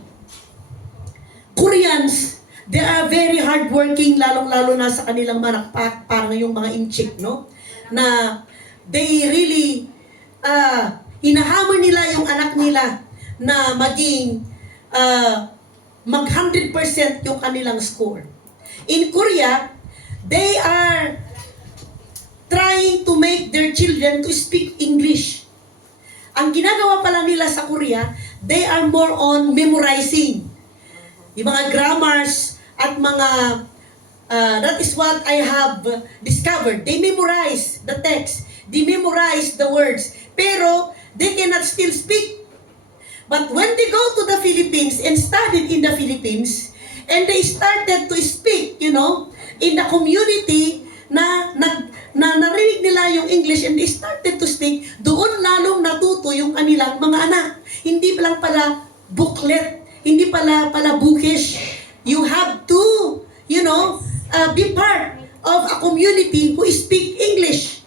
Koreans, they are very hardworking, lalong-lalo na sa kanilang manakpak, parang yung mga inchik, no? Na they really, hinahammer nila yung anak nila na maging mag 100% yung kanilang score. In Korea, they are trying to make their children to speak English. Ang ginagawa pala nila sa Korea, they are more on memorizing. Yung mga grammars at mga, that is what I have discovered. They memorize the text. They memorize the words. Pero, they cannot still speak. But when they go to the Philippines and studied in the Philippines, and they started to speak, you know, in the community na narinig nila yung English and they started to speak, doon lalong natuto yung kanilang mga anak. Hindi lang pala booklet, hindi pala bookish. You have to, you know, be part of a community who speak English.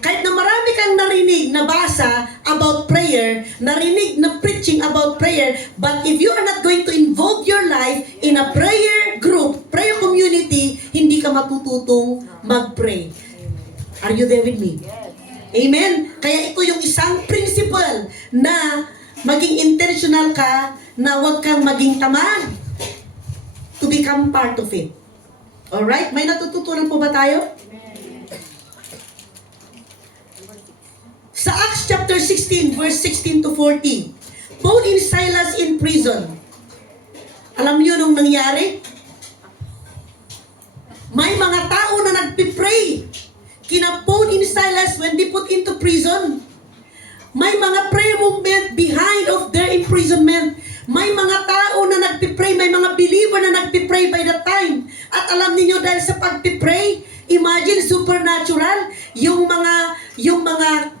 Kahit na marami kang narinig na basa about prayer, narinig na preaching about prayer, but if you are not going to involve your life in a prayer group, prayer community, hindi ka matututong mag-pray. Are you there with me? Amen? Kaya ito yung isang principle na maging intentional ka na huwag kang maging tamad to become part of it. Alright? May natututunan po ba tayo? Sa Acts chapter 16, verse 16 to 40, Paul and Silas in prison. Alam niyo nung nangyari? May mga tao na nagpipray kina Paul and Silas when they put into prison. May mga prayer movement behind of their imprisonment. May mga tao na nagpipray, may mga believer na nagpipray by that time. At alam niyo dahil sa pagpipray, imagine supernatural, yung mga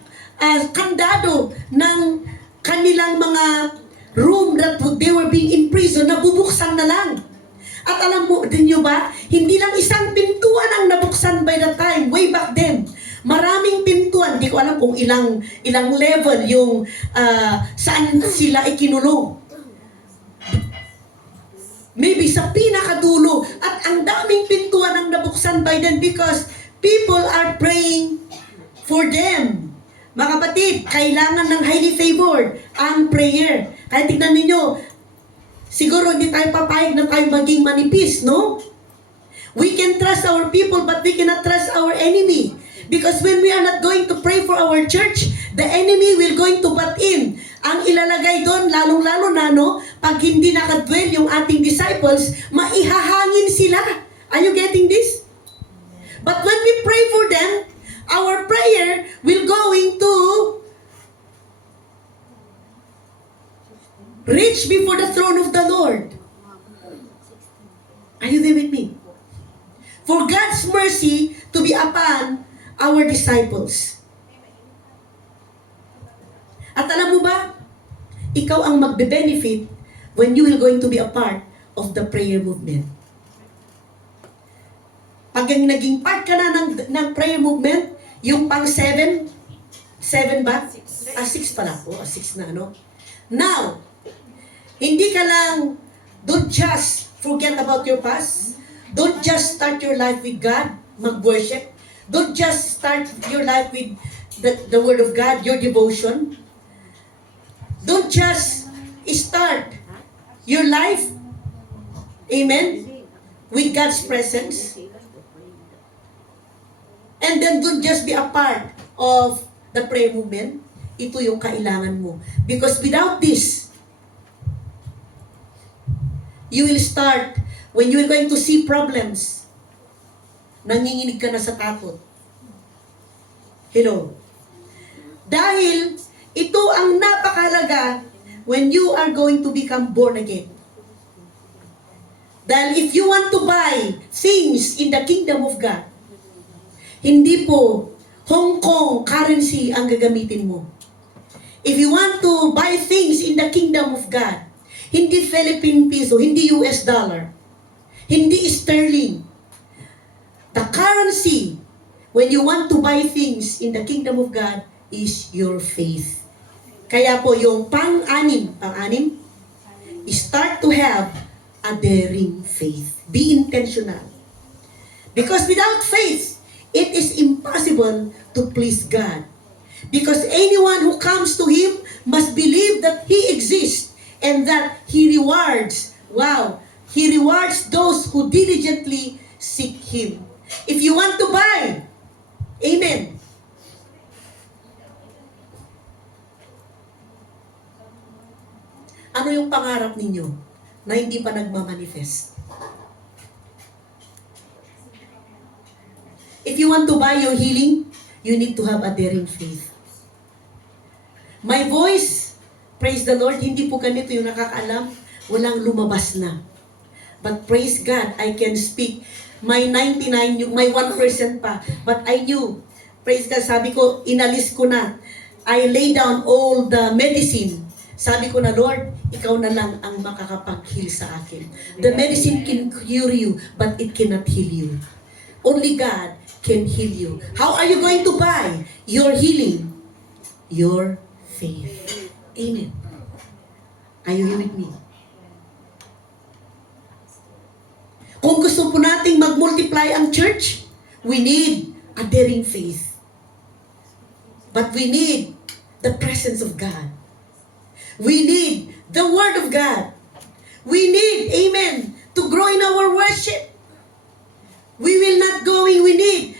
kandado ng kanilang mga room that they were being imprisoned, nabubuksan na lang. At alam mo din nyo ba, hindi lang isang pintuan ang nabuksan by the time, way back then. Maraming pintuan, di ko alam kung ilang level yung saan sila ikinulong. Maybe sa pinakadulo. At ang daming pintuan ang nabuksan by then because people are praying for them. Mga kapatid, kailangan ng highly favored ang prayer. Kaya tignan ninyo, siguro hindi tayo papayag na tayo maging manipis, no? We can trust our people but we cannot trust our enemy. Because when we are not going to pray for our church, the enemy will going to butt in. Ang ilalagay doon, lalong-lalo na, no, pag hindi nakadwell yung ating disciples, maihahangin sila. Are you getting this? But when we pray for them, our prayer will going to reach before the throne of the Lord. Are you there with me? For God's mercy to be upon our disciples. At alam mo ba, ikaw ang magbe-benefit when you will going to be a part of the prayer movement. Pag naging part ka na ng prayer movement, yung pang 7 ba? 6 pala po. 6 na, no? Now, hindi ka lang, don't just forget about your past. Don't just start your life with God, mag-worship. Don't just start your life with the Word of God, your devotion. Don't just start your life, amen, with God's presence. And then don't just be a part of the prayer movement. Ito yung kailangan mo. Because without this, you will start, when you are going to see problems, nanginginig ka na sa takot. Hello? Dahil ito ang napakahalaga when you are going to become born again. Dahil if you want to buy things in the kingdom of God, hindi po Hong Kong currency ang gagamitin mo. If you want to buy things in the kingdom of God, hindi Philippine peso, hindi US dollar, hindi sterling. The currency, when you want to buy things in the kingdom of God, is your faith. Kaya po, yung pang-anim, start to have a daring faith. Be intentional. Because without faith, it is impossible to please God. Because anyone who comes to Him must believe that He exists and that He rewards, He rewards those who diligently seek Him. If you want to buy, amen. Ano yung pangarap ninyo na hindi pa nagmamanifest? If you want to buy your healing, you need to have a daring faith. My voice, praise the Lord, hindi po ganito yung nakakaalam, walang lumabas na. But praise God, I can speak. My 99, may 1% pa. But I knew, praise God, sabi ko, inalis ko na. I lay down all the medicine. Sabi ko na, Lord, ikaw na lang ang makakapag-heal sa akin. The medicine can cure you, but it cannot heal you. Only God can heal you. How are you going to buy your healing? Your faith. Amen. Are you here with me? Kung gusto po nating mag-multiply ang church, we need a daring faith. But we need the presence of God. We need the Word of God. We need, amen, to grow in our worship. We need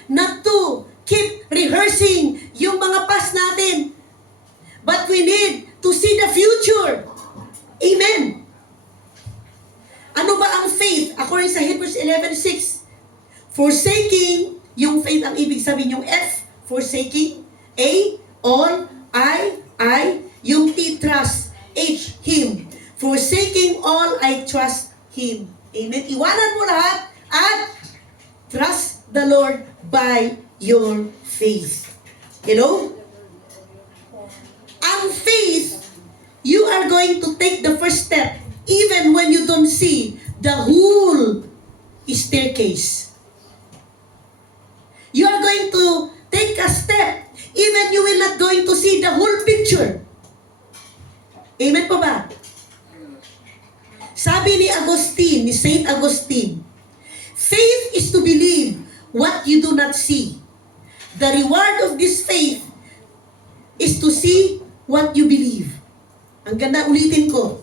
not to keep rehearsing yung mga past natin. But we need to see the future. Amen. Ano ba ang faith? According sa Hebrews 11:6, forsaking, yung faith ang ibig sabihin yung F, forsaking, A, all, I, yung T, trust, H, Him. Forsaking all, I trust Him. Amen. Iwanan mo lahat at trust the Lord by your faith. Hello? Ang faith, you are going to take the first step even when you don't see the whole staircase. You are going to take a step. Even you will not going to see the whole picture. Amen po ba? Sabi ni Agustin, ni Saint Agustin, faith is to believe what you do not see. The reward of this faith is to see what you believe. Ang ganda, ulitin ko.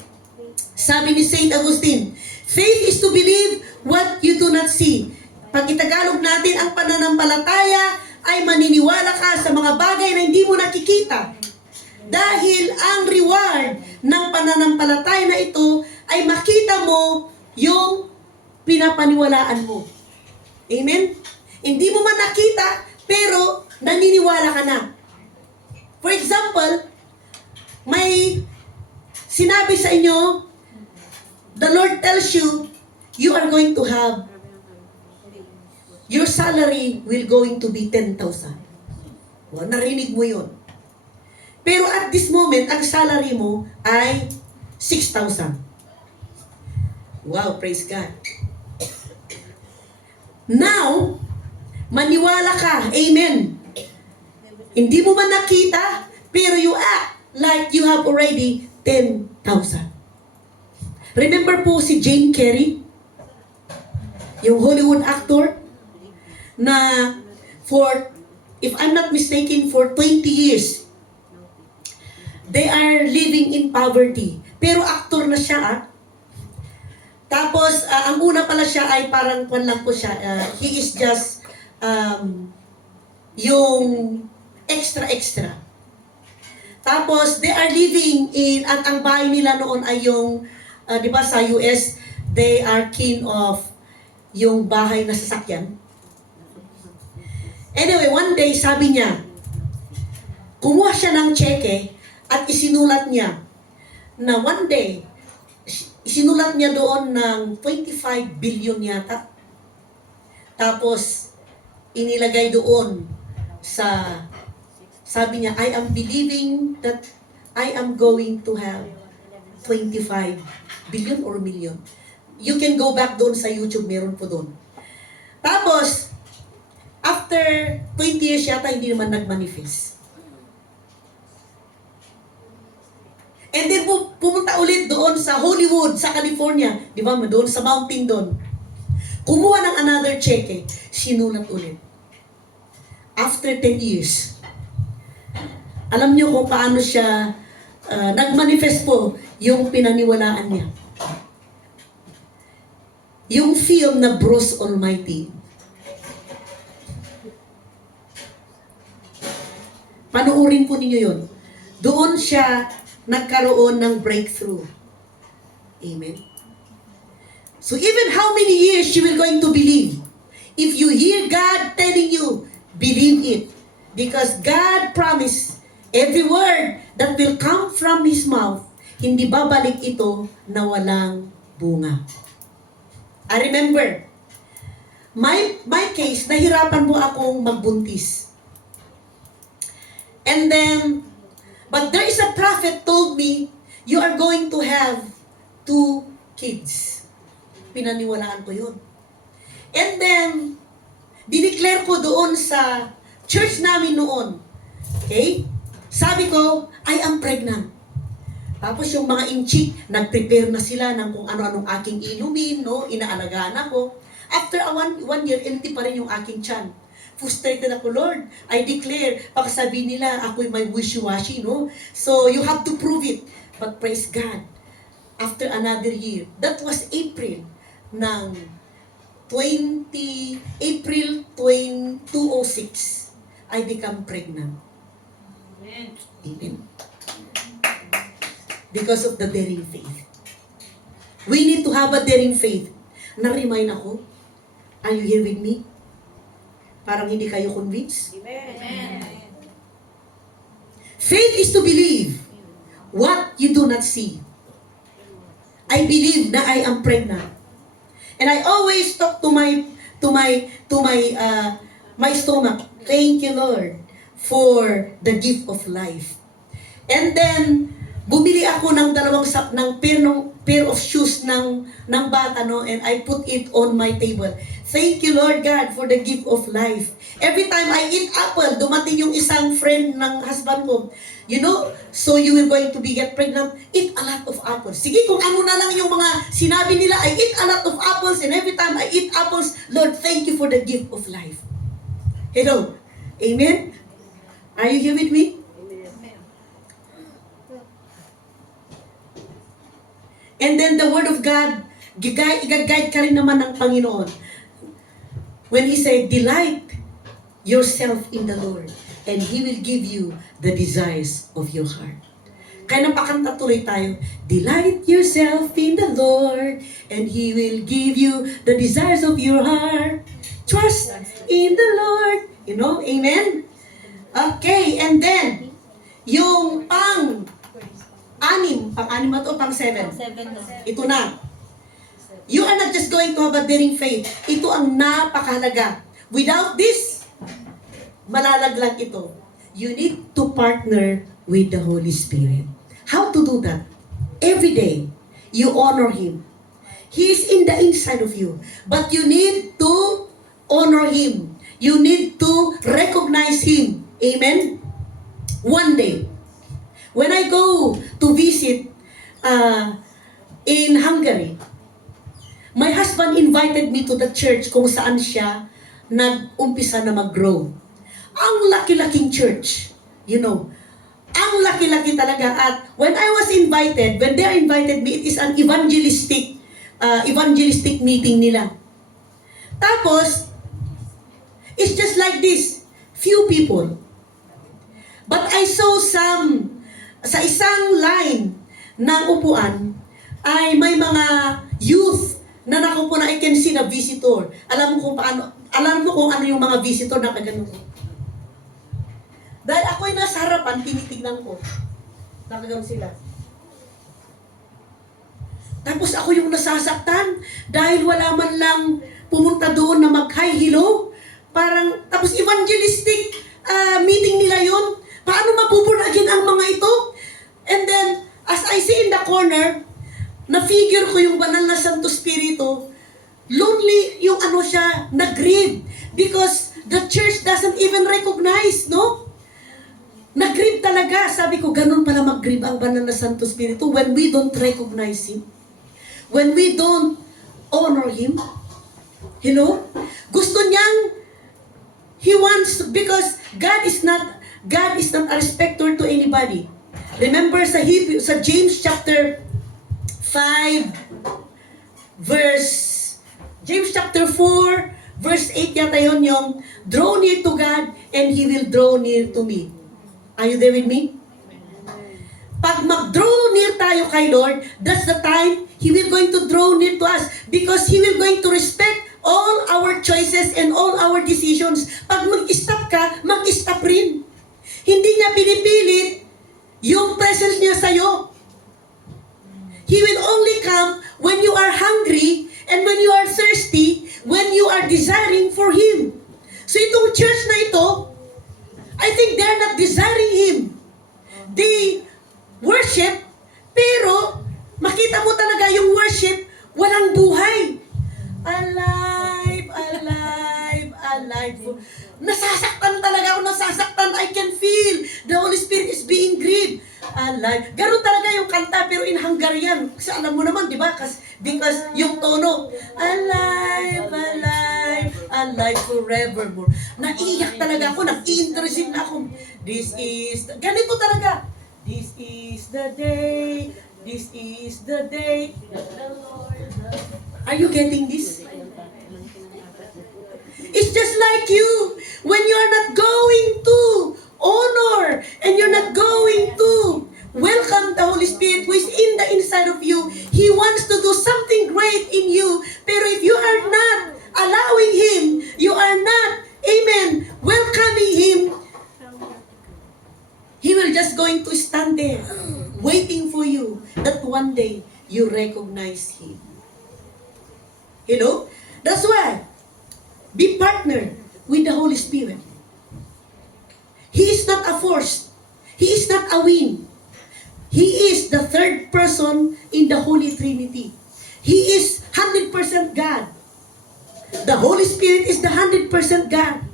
Sabi ni Saint Agustin, faith is to believe what you do not see. Pag itagalog natin, ang pananampalataya ay maniniwala ka sa mga bagay na hindi mo nakikita. Dahil ang reward ng pananampalataya na ito ay makita mo yung pinapaniwalaan mo. Amen? Hindi mo man nakita, pero naniniwala ka na. For example, may sinabi sa inyo, the Lord tells you, you are going to have, your salary will going to be 10,000. Well, narinig mo yun. Pero at this moment, ang salary mo ay 6,000. Wow, praise God. Now, maniwala ka. Amen. Hindi mo man nakita, pero you act like you have already 10,000. Remember po si Jane Carey? Yung Hollywood actor na for, if I'm not mistaken, for 20 years, they are living in poverty. Pero actor na siya, ah. Tapos, ang una pala siya ay parang kwan lang po siya. He is just yung extra. Tapos, they are living in, at ang bahay nila noon ay yung, di ba sa US, they are keen of yung bahay na sasakyan. Anyway, one day, sabi niya, kumuha siya ng cheque at isinulat niya na one day, isinulat niya doon ng 25 billion yata. Tapos, inilagay doon sa, sabi niya, I am believing that I am going to have 25 billion or million. You can go back doon sa YouTube, meron po doon. Tapos, after 20 years yata, hindi naman nag-manifest. And then pumunta ulit doon sa Hollywood, sa California. Di ba? Doon sa mountain doon. Kumuha ng another cheque. Sinulat ulit. After 10 years. Alam niyo kung paano siya nag-manifest po yung pinaniwalaan niya. Yung film na Bruce Almighty. Panuorin po ninyo yun. Doon siya nagkaroon ng breakthrough. Amen. So even how many years you will going to believe? If you hear God telling you, believe it. Because God promised every word that will come from His mouth, hindi babalik ito na walang bunga. I remember, my case, nahirapan po akong magbuntis. And then, but there is a prophet told me, you are going to have 2 kids. Pinaniwalaan ko yun. And then, dineclare ko doon sa church namin noon. Okay? Sabi ko, I am pregnant. Tapos yung mga inchik, nag-prepare na sila ng kung ano-anong aking inumin, no? Inaalagaan ako. After one year, empty pa rin yung aking tiyan. Frustrated ako, Lord, I declare, pagkasabi nila, ako'y may wishy-washy, no? So, you have to prove it. But praise God, after another year, that was April ng April 2006, I become pregnant. Amen. Because of the daring faith. We need to have a daring faith. Na-remind ako, are you here with me? Parang hindi kayo convinced? Amen. Faith is to believe what you do not see. I believe na I am pregnant. And I always talk to my stomach. Thank you, Lord, for the gift of life. And then bumili ako ng pair of shoes ng bata, no? And I put it on my table. Thank you, Lord God, for the gift of life. Every time I eat apple, dumating yung isang friend ng husband ko, you know, so you will going to be get pregnant, eat a lot of apples. Sige, kung ano na lang yung mga sinabi nila, I eat a lot of apples, and every time I eat apples, Lord, thank you for the gift of life. Hello? Amen? Are you here with me? And then the Word of God, i-guide ka rin naman ng Panginoon. When He said, delight yourself in the Lord, and He will give you the desires of your heart. Kaya napakanta tuloy tayo, delight yourself in the Lord, and He will give you the desires of your heart. Trust in the Lord. You know, amen? Okay, and then, yung pang-anim ba ito? Pang-7. Ito na. You are not just going to have a daring faith. Ito ang napakahalaga. Without this, malalaglag ito. You need to partner with the Holy Spirit. How to do that? Every day, you honor Him. He is in the inside of you. But you need to honor Him. You need to recognize Him. Amen? One day, when I go to visit in Hungary, my husband invited me to the church kung saan siya nag-umpisa na mag-grow. Ang laki-laking church, you know. Ang laki-laki talaga. At when I was invited, when they invited me, it is an evangelistic meeting nila. Tapos, it's just like this, few people. But I saw sa isang line ng upuan, ay may mga youth na nakupo na I can see na visitor. Alam mo kung ano yung mga visitor na kagano ko. Dahil ako'y nasa harapan, tinitignan ko. Nakagano sila. Tapos ako yung nasasaktan dahil wala man lang pumunta doon na mag-hi, hello. Parang, tapos evangelistic meeting nila yun. Paano mapupuragin ang mga ito? And then, as I see in the corner, na-figure ko yung banal na Santo Espiritu, lonely yung ano siya, nag-grieve. Because the church doesn't even recognize, no? Nag-grieve talaga. Sabi ko, ganun pala mag-grieve ang banal na Santo Espiritu when we don't recognize Him. When we don't honor Him. You know? Gusto niyang, He wants to, because God is not a respecter to anybody. Remember sa James chapter 5 James chapter 4 verse 8 yata yun yung draw near to God and He will draw near to me. Are you there with me? Pag mag-draw near tayo kay Lord, that's the time He will going to draw near to us because He will going to respect all our choices and all our decisions. Pag mag-stop ka, mag-stop rin. Hindi niya pinipilit yung presence niya sa'yo. He will only come when you are hungry and when you are thirsty, when you are desiring for Him. So itong church na ito, I think they're not desiring Him. They worship, pero makita mo talaga yung worship, walang buhay. Alive, alive, alive. Nasasaktan talaga ako, nasasaktan. I can feel the Holy Spirit is being grieved. Alive. Ganoon talaga yung kanta, pero in Hungarian. Kasi alam mo naman, di ba? Because yung tono, alive, alive, alive forevermore. Naiyak talaga ako, nag-i-intercede na ako. Ganito talaga. This is the day, this is the day. Are you getting this? It's just like you. When you are not going to honor and you're not going to welcome the Holy Spirit who is in the inside of you, He wants to do something great in you. Pero if you are not allowing Him, you are not, amen, welcoming Him, He will just going to stand there, waiting for you, that one day you recognize Him. You know? That's why, be partnered with the Holy Spirit. He is not a force. He is not a wind. He is the third person in the Holy Trinity. He is 100% God. The Holy Spirit is the 100% God.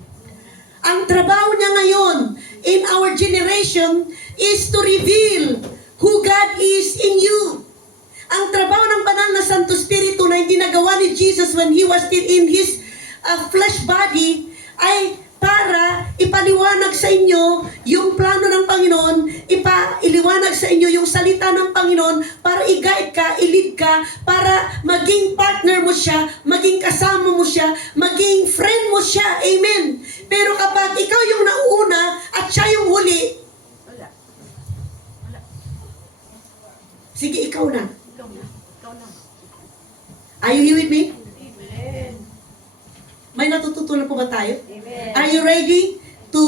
Ang trabaho niya ngayon in our generation is to reveal who God is in you. Ang trabaho ng banal na Santo Espiritu na hindi nagawa ni Jesus when He was still in His flesh body ay para ipaliwanag sa inyo yung plano ng Panginoon, iliwanag sa inyo yung salita ng Panginoon para i-guide ka, i-lead ka, para maging partner mo siya, maging kasama mo siya, maging friend mo siya. Amen. Pero kapag ikaw yung nauuna at siya yung huli, sige, ikaw na. Are you here with me? May natututunan po ba tayo? Are you ready to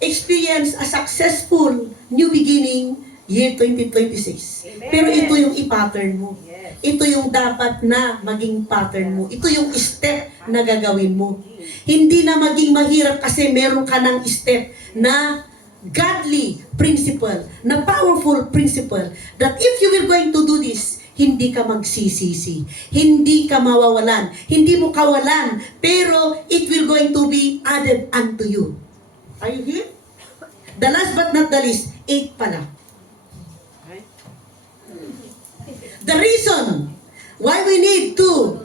experience a successful new beginning year 2026? Pero ito yung i-pattern mo. Ito yung dapat na maging pattern mo. Ito yung step na gagawin mo. Hindi na maging mahirap kasi meron ka ng step na godly principle, na powerful principle, that if you will going to do this, hindi ka magsisisi. Hindi ka mawawalan. Hindi mo kawalan. Pero it will going to be added unto you. Are you here? The last but not the least, 8 pala. The reason why we need to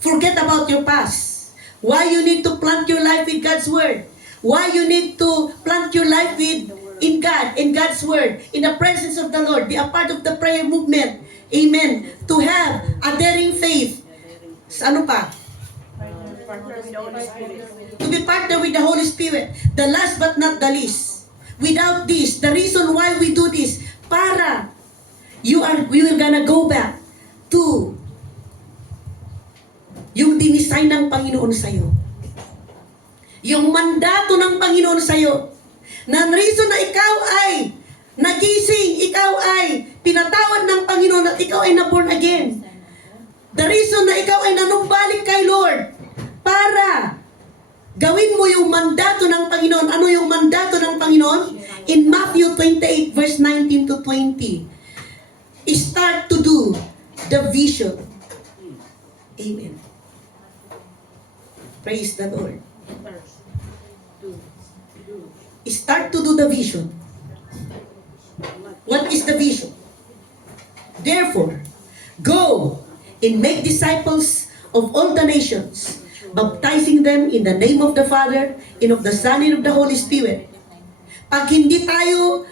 forget about your past, why you need to plant your life with God's Word, why you need to plant your life in God, in God's Word, in the presence of the Lord, be a part of the prayer movement. Amen. To have a daring faith. Ano pa? To be partner with the Holy Spirit. The last but not the least. Without this, the reason why we do this, para we will gonna go back to yung dinisign ng Panginoon sa'yo. Yung mandato ng Panginoon sa'yo. Na reason na ikaw ay nagising, ikaw ay pinatawad ng Panginoon at ikaw ay na-born again. The reason na ikaw ay nanumbalik kay Lord para gawin mo yung mandato ng Panginoon. Ano yung mandato ng Panginoon? In Matthew 28 verse 19 to 20. Start to do the vision. Amen. Praise the Lord. Start to do the vision. What is the vision? Therefore, go and make disciples of all the nations, baptizing them in the name of the Father, and of the Son, and of the Holy Spirit. Pag hindi tayo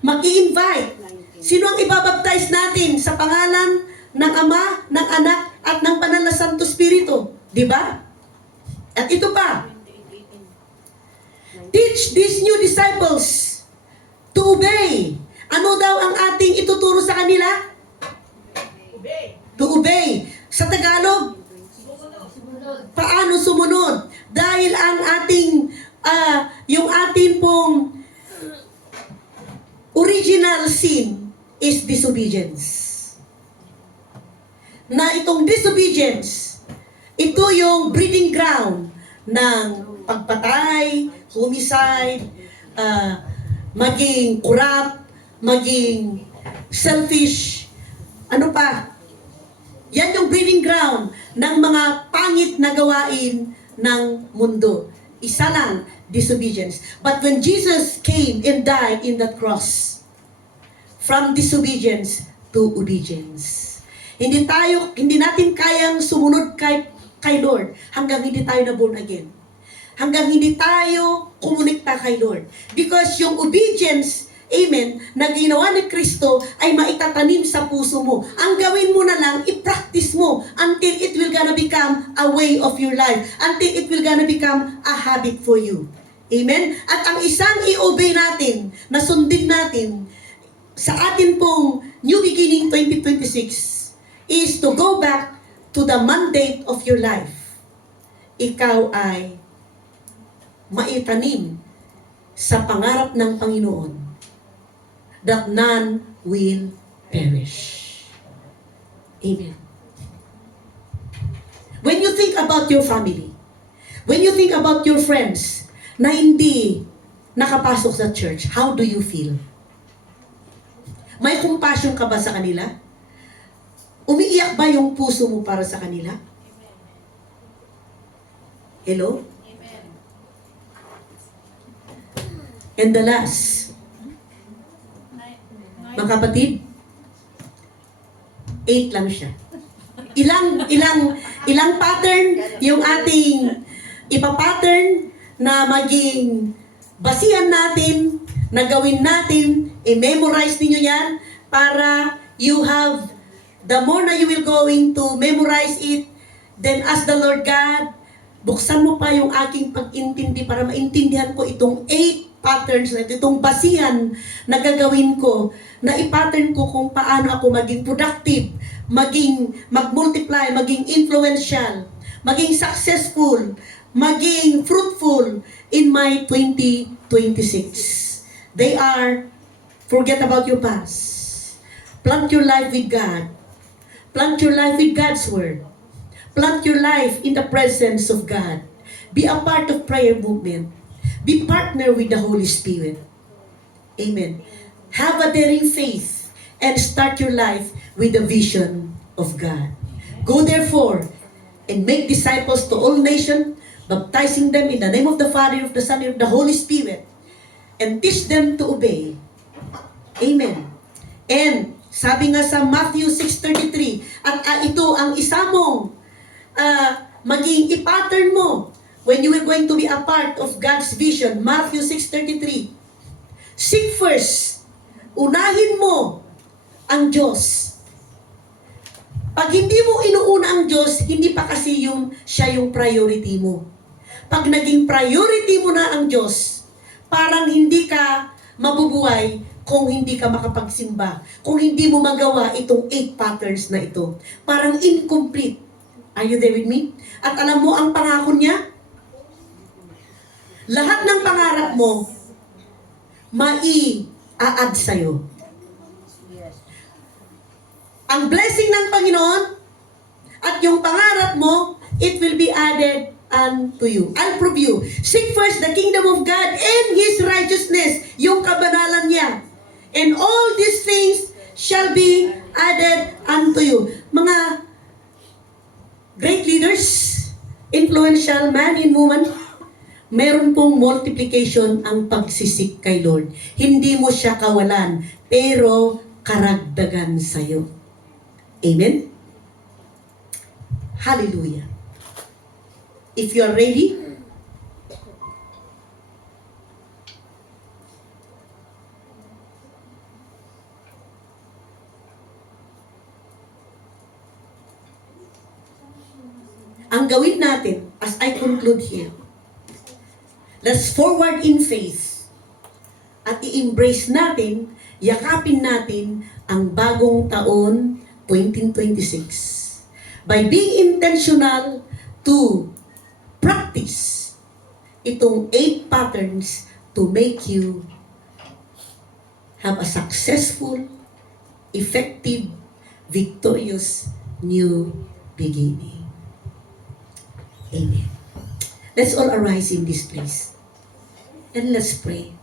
mag-i-invite, sino ang ibabaptize natin sa pangalan ng Ama, ng Anak, at ng Banal na Santo Espiritu? Di ba? At ito pa, teach these new disciples to obey. Ano daw ang ating ituturo sa kanila? To obey. Sa Tagalog, paano sumunod? Dahil ang ating, yung ating pong original sin is disobedience. Na itong disobedience, ito yung breeding ground ng pagpatay, homicide, maging corrupt, maging selfish, ano pa? Yan yung breeding ground ng mga pangit na gawain ng mundo. Isa lang, disobedience. But when Jesus came and died in that cross, from disobedience to obedience. Hindi natin kayang sumunod kay Lord hanggang hindi tayo na born again. Hanggang hindi tayo kumonekta kay Lord. Because yung obedience, amen, na ginawa ni Kristo ay maitatanim sa puso mo. Ang gawin mo na lang, i-practice mo until it will gonna become a way of your life. Until it will gonna become a habit for you. Amen? At ang isang i-obey natin, na sundin natin sa atin pong New Beginning 2026 is to go back to the mandate of your life. Ikaw ay maitanim sa pangarap ng Panginoon that none will perish. Amen. When you think about your family, when you think about your friends na hindi nakapasok sa church, how do you feel? May compassion ka ba sa kanila? Umiiyak ba yung puso mo para sa kanila? Hello? And the last, mga kapatid, 8 lang siya. Ilang pattern yung ating ipapattern na maging basihan natin, na gawin natin, i-memorize ninyo yan para you have, the more na you will going to memorize it, then ask the Lord God, buksan mo pa yung aking pag-intindi para maintindihan ko itong 8 patterns na ito, itong basihan na gagawin ko, na i-pattern ko kung paano ako maging productive, maging mag-multiply, maging influential, maging successful, maging fruitful in my 2026. They are, forget about your past. Plant your life with God. Plant your life with God's Word. Plant your life in the presence of God. Be a part of prayer movement. Be partner with the Holy Spirit. Amen. Have a daring faith and start your life with the vision of God. Go therefore and make disciples to all nations, baptizing them in the name of the Father, of the Son, and of the Holy Spirit, and teach them to obey. Amen. And sabi nga sa Matthew 6:33, at ito ang isa mong maging i-pattern mo when you are going to be a part of God's vision. Matthew 6:33. Seek first. Unahin mo ang Diyos. Pag hindi mo inuuna ang Diyos, hindi pa kasi siya yung priority mo. Pag naging priority mo na ang Diyos, parang hindi ka mabubuhay kung hindi ka makapagsimba, kung hindi mo magawa itong 8 patterns na ito. Parang incomplete. Are you there with me? At alam mo ang pangako niya? Lahat ng pangarap mo, mai-add sa'yo. Ang blessing ng Panginoon at yung pangarap mo, it will be added unto you. I'll prove you. Seek first the kingdom of God and His righteousness, yung kabanalan niya. And all these things shall be added unto you. Mga great leaders, influential man and woman, meron pong multiplication ang pagsisik kay Lord. Hindi mo siya kawalan, pero karagdagan sa'yo. Amen? Hallelujah. If you are ready, ang gawin natin, as I conclude here, let's forward in faith at i-embrace natin, yakapin natin ang bagong taon 2026 by being intentional to practice itong 8 patterns to make you have a successful, effective, victorious new beginning. Amen. Let's all arise in this place and let's pray.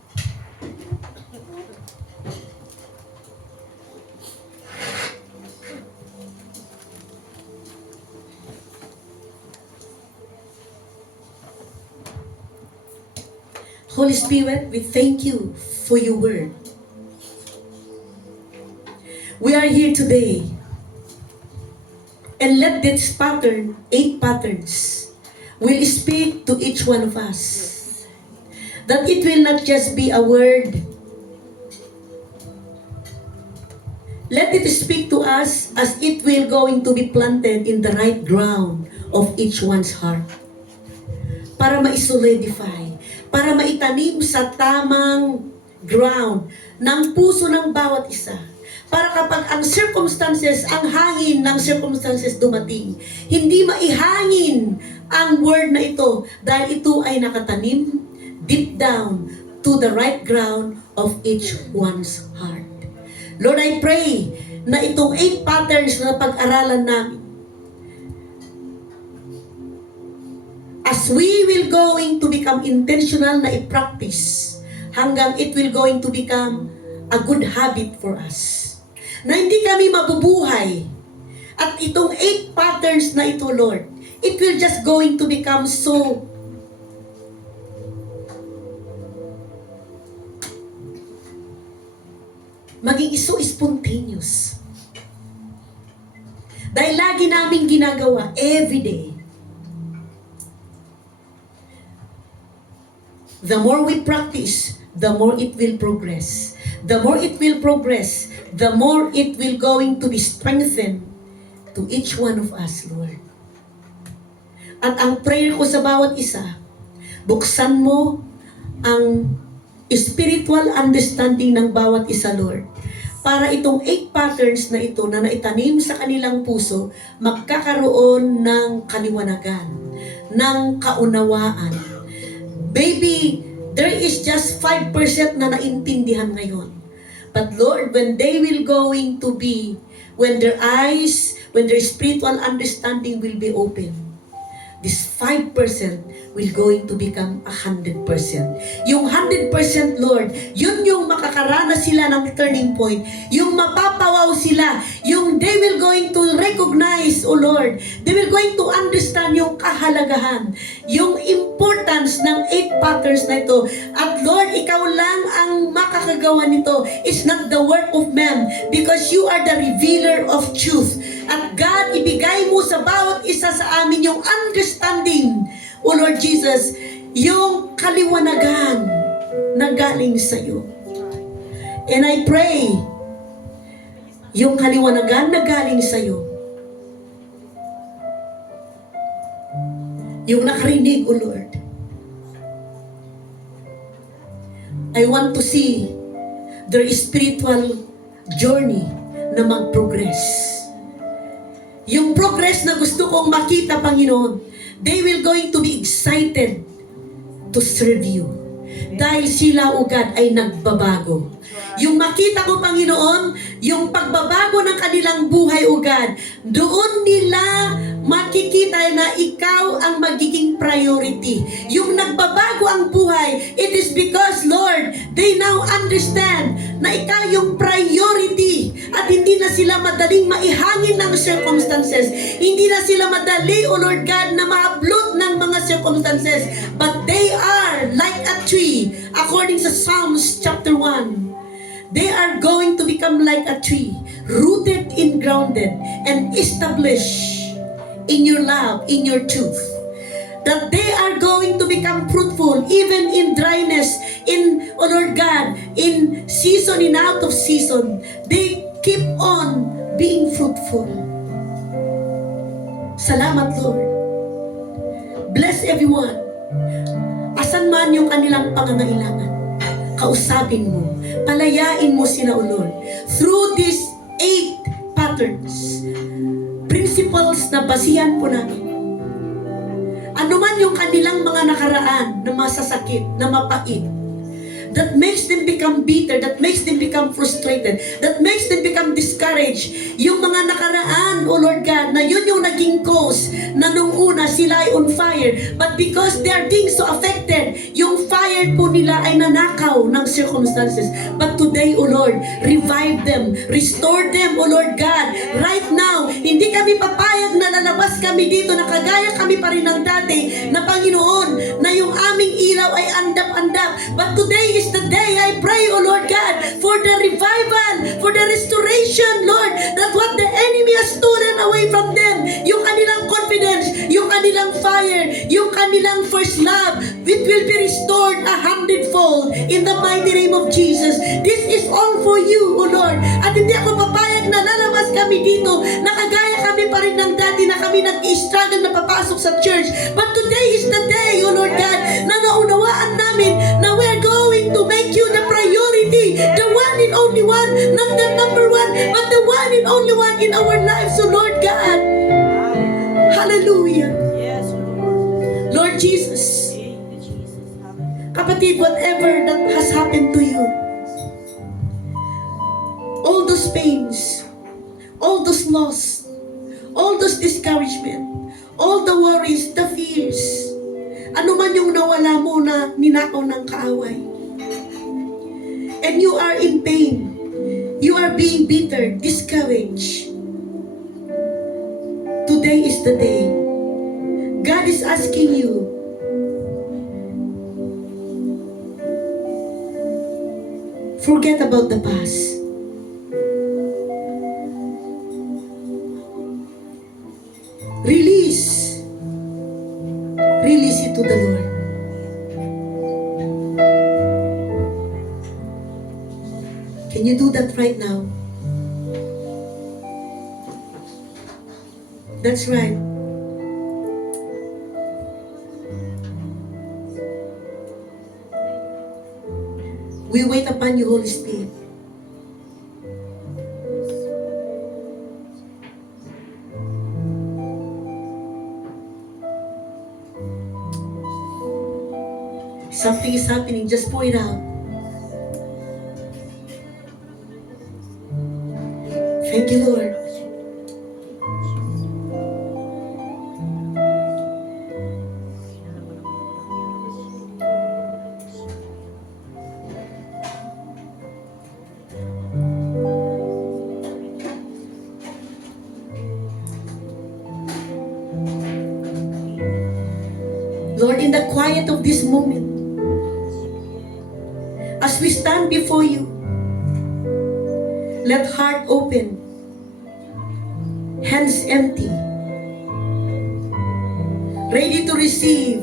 Holy Spirit, we thank you for your word. We are here today, and let this pattern, 8 patterns, will speak to each one of us. That it will not just be a word. Let it speak to us as it will going to be planted in the right ground of each one's heart. Para ma-solidify, para maitanim sa tamang ground ng puso ng bawat isa. Para kapag ang circumstances, ang hangin ng circumstances dumating, hindi maihangin ang word na ito dahil ito ay nakatanim deep down to the right ground of each one's heart. Lord, I pray na itong 8 patterns na pag-aralan namin, as we will going to become intentional na i-practice hanggang it will going to become a good habit for us. na hindi kami mabubuhay. At itong 8 patterns na ito, Lord, it will just going to become so maging so spontaneous. Dahil lagi namin ginagawa everyday. The more we practice, the more it will progress. The more it will progress, the more it will going to be strengthened to each one of us, Lord. At ang prayer ko sa bawat isa, buksan mo ang spiritual understanding ng bawat isa, Lord. Para itong 8 patterns na ito na naitanim sa kanilang puso, magkakaroon ng kaliwanagan, ng kaunawaan. Baby, there is just 5% na naintindihan ngayon. But Lord, when they will going to be, when their eyes, when their spiritual understanding will be open, this 5% will going to become 100%. Yung 100%, Lord, yun yung makakaranas sila ng turning point. Yung mapapawaw sila. Yung they will going to recognize, oh Lord, they will going to understand yung kahalagahan, yung importance ng 8 patterns na ito. At Lord, ikaw lang ang makakagawa nito. It's not the work of man, because you are the revealer of truth. At God, ibigay mo sa bawat isa sa amin yung understanding, O Lord Jesus, yung kaliwanagan na galing sa iyo. And I pray, yung kaliwanagan na galing sa iyo, yung nakarinig, O Lord, I want to see their spiritual journey na mag-progress. Yung progress na gusto kong makita, Panginoon, they will going to be excited to serve you. Dahil sila, O God, ay nagbabago. Yung makita ko, Panginoon, yung pagbabago ng kanilang buhay, O God, doon nila makikita na ikaw ang magiging priority. Yung nagbabago ang buhay, it is because, Lord, they now understand na ikaw yung priority at hindi na sila madaling maihangin ng circumstances. Hindi na sila madali, O Lord God, na maablot ng mga circumstances. But they are like a tree, according to Psalms chapter 1. They are going to become like a tree, rooted and grounded, and established in your love, in your truth. That they are going to become fruitful, even in dryness, in, oh Lord God, in season, in out of season. They keep on being fruitful. Salamat, Lord. Bless everyone. Asan man yung kanilang pangangailangan, kausapin mo, palayain mo sila, O Lord, through these 8 patterns, principles na basihan po namin. Ano man yung kanilang mga nakaraan na masasakit, na mapait, that makes them become bitter, that makes them become frustrated, that makes them become discouraged. Yung mga nakaraan, O Lord God, na yun yung naging cause na nung una sila ay on fire. But because they are being so affected, yung fire po nila ay nanakaw ng circumstances. But today, O Lord, revive them, restore them, O Lord God. Right now, hindi kami papayag na lalabas kami dito na kagaya kami pa rin ng dati na Panginoon, na yung aming ilaw ay andap-andap. But today is the day I pray, O Lord God, for the revival, for the restoration, Lord, that what the enemy has stolen away from them, yung kanilang confidence, yung kanilang fire, yung kanilang first love, it will be restored 100-fold in the mighty name of Jesus. This is all for you, O Lord. At hindi ako papayag na lalabas kami dito na kagaya kami pa rin ng dati na kami nag-struggle na papasok sa church. But today is the day, O Lord God, na naunawaan namin na we're going to make you the priority, the one and only one, not the number one, but the one and only one in our lives, O Lord God. Hallelujah. Yes, Lord. Lord Jesus, Thank you, Jesus. kapatid, whatever that has happened to you, all those pains, all those loss, all those discouragement, all the worries, the fears, ano man yung nawala mo na ninakaw ng kaaway, and you are in pain, you are being bitter, discouraged, today is the day. God is asking you, forget about the past. Release. Release it to the Lord. Can you do that right now? That's right. We wait upon you, Holy Spirit. Something is happening. Just pour it out. Thank you, Lord. Lord, in the quiet of this moment, as we stand before you, let heart open, hands empty, ready to receive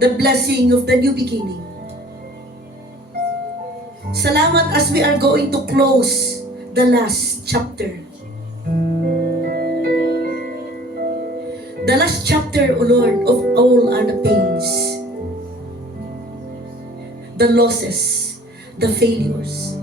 the blessing of the new beginning. Salamat as we are going to close the last chapter. The last chapter, O Lord, of all are the pains, the losses, the failures,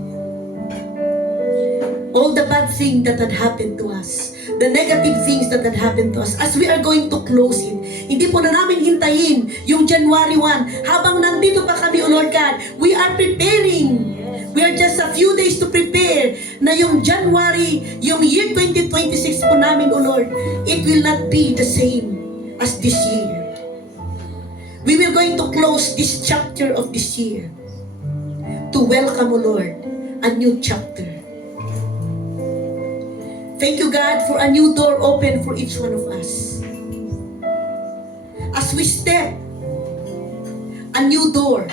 all the bad things that had happened to us, the negative things that had happened to us. As we are going to close it, hindi po na namin hintayin yung January 1. Habang nandito pa kami, O Lord God, we are preparing. We are just a few days to prepare na yung January, yung year 2026 po namin, O Lord, it will not be the same as this year. We will going to close this chapter of this year to welcome, O Lord, a new chapter. Thank you, God, for a new door open for each one of us. As we step a new door,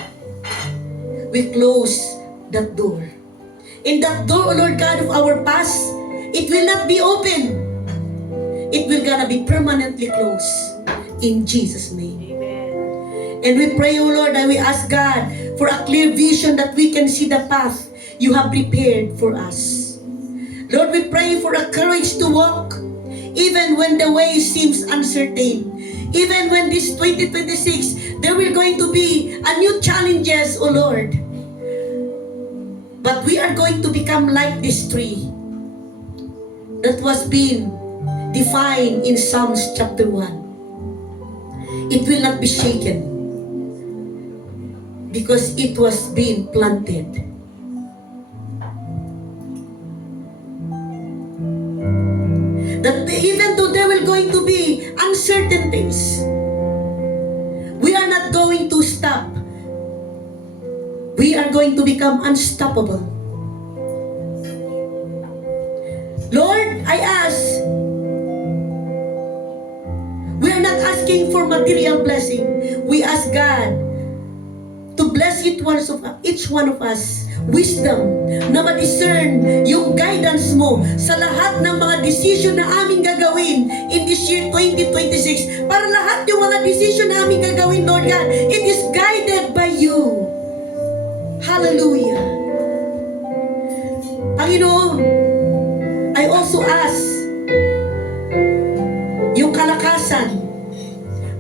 we close that door. In that door, O Lord God, of our past, it will not be open. It will gonna be permanently closed. In Jesus' name. Amen. And we pray, O Lord, and we ask God for a clear vision that we can see the path you have prepared for us. Lord, we pray for a courage to walk even when the way seems uncertain. Even when this 2026, there will going to be a new challenges, O Lord. But we are going to become like this tree that was being defined in Psalms chapter 1. It will not be shaken because it was being planted. That even though there will going to be uncertainties, we are not going to stop. We are going to become unstoppable. Lord, I ask, we are not asking for material blessing. We ask God to bless each one of us wisdom na ma-discern yung guidance mo sa lahat ng mga decision na aming gagawin in this year 2026. Para lahat yung mga decision na aming gagawin, Lord God, it is guided by you. Hallelujah. Panginoon, I also ask yung kalakasan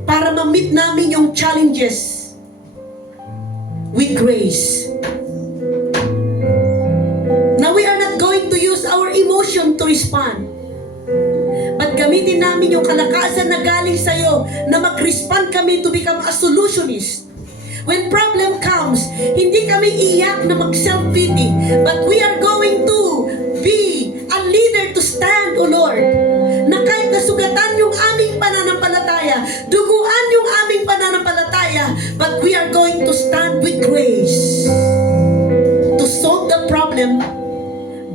para ma-meet namin yung challenges with grace. Now we are not going to use our emotion to respond. But gamitin namin yung kalakasan na galing sa'yo na mag-respond kami to become a solutionist. When problem comes, hindi kami iyak na mag-self-pity, but we are going to be a leader to stand, O Lord, na kahit nasugatan yung aming pananampalataya, duguan yung aming pananampalataya, but we are going to stand with grace to solve the problem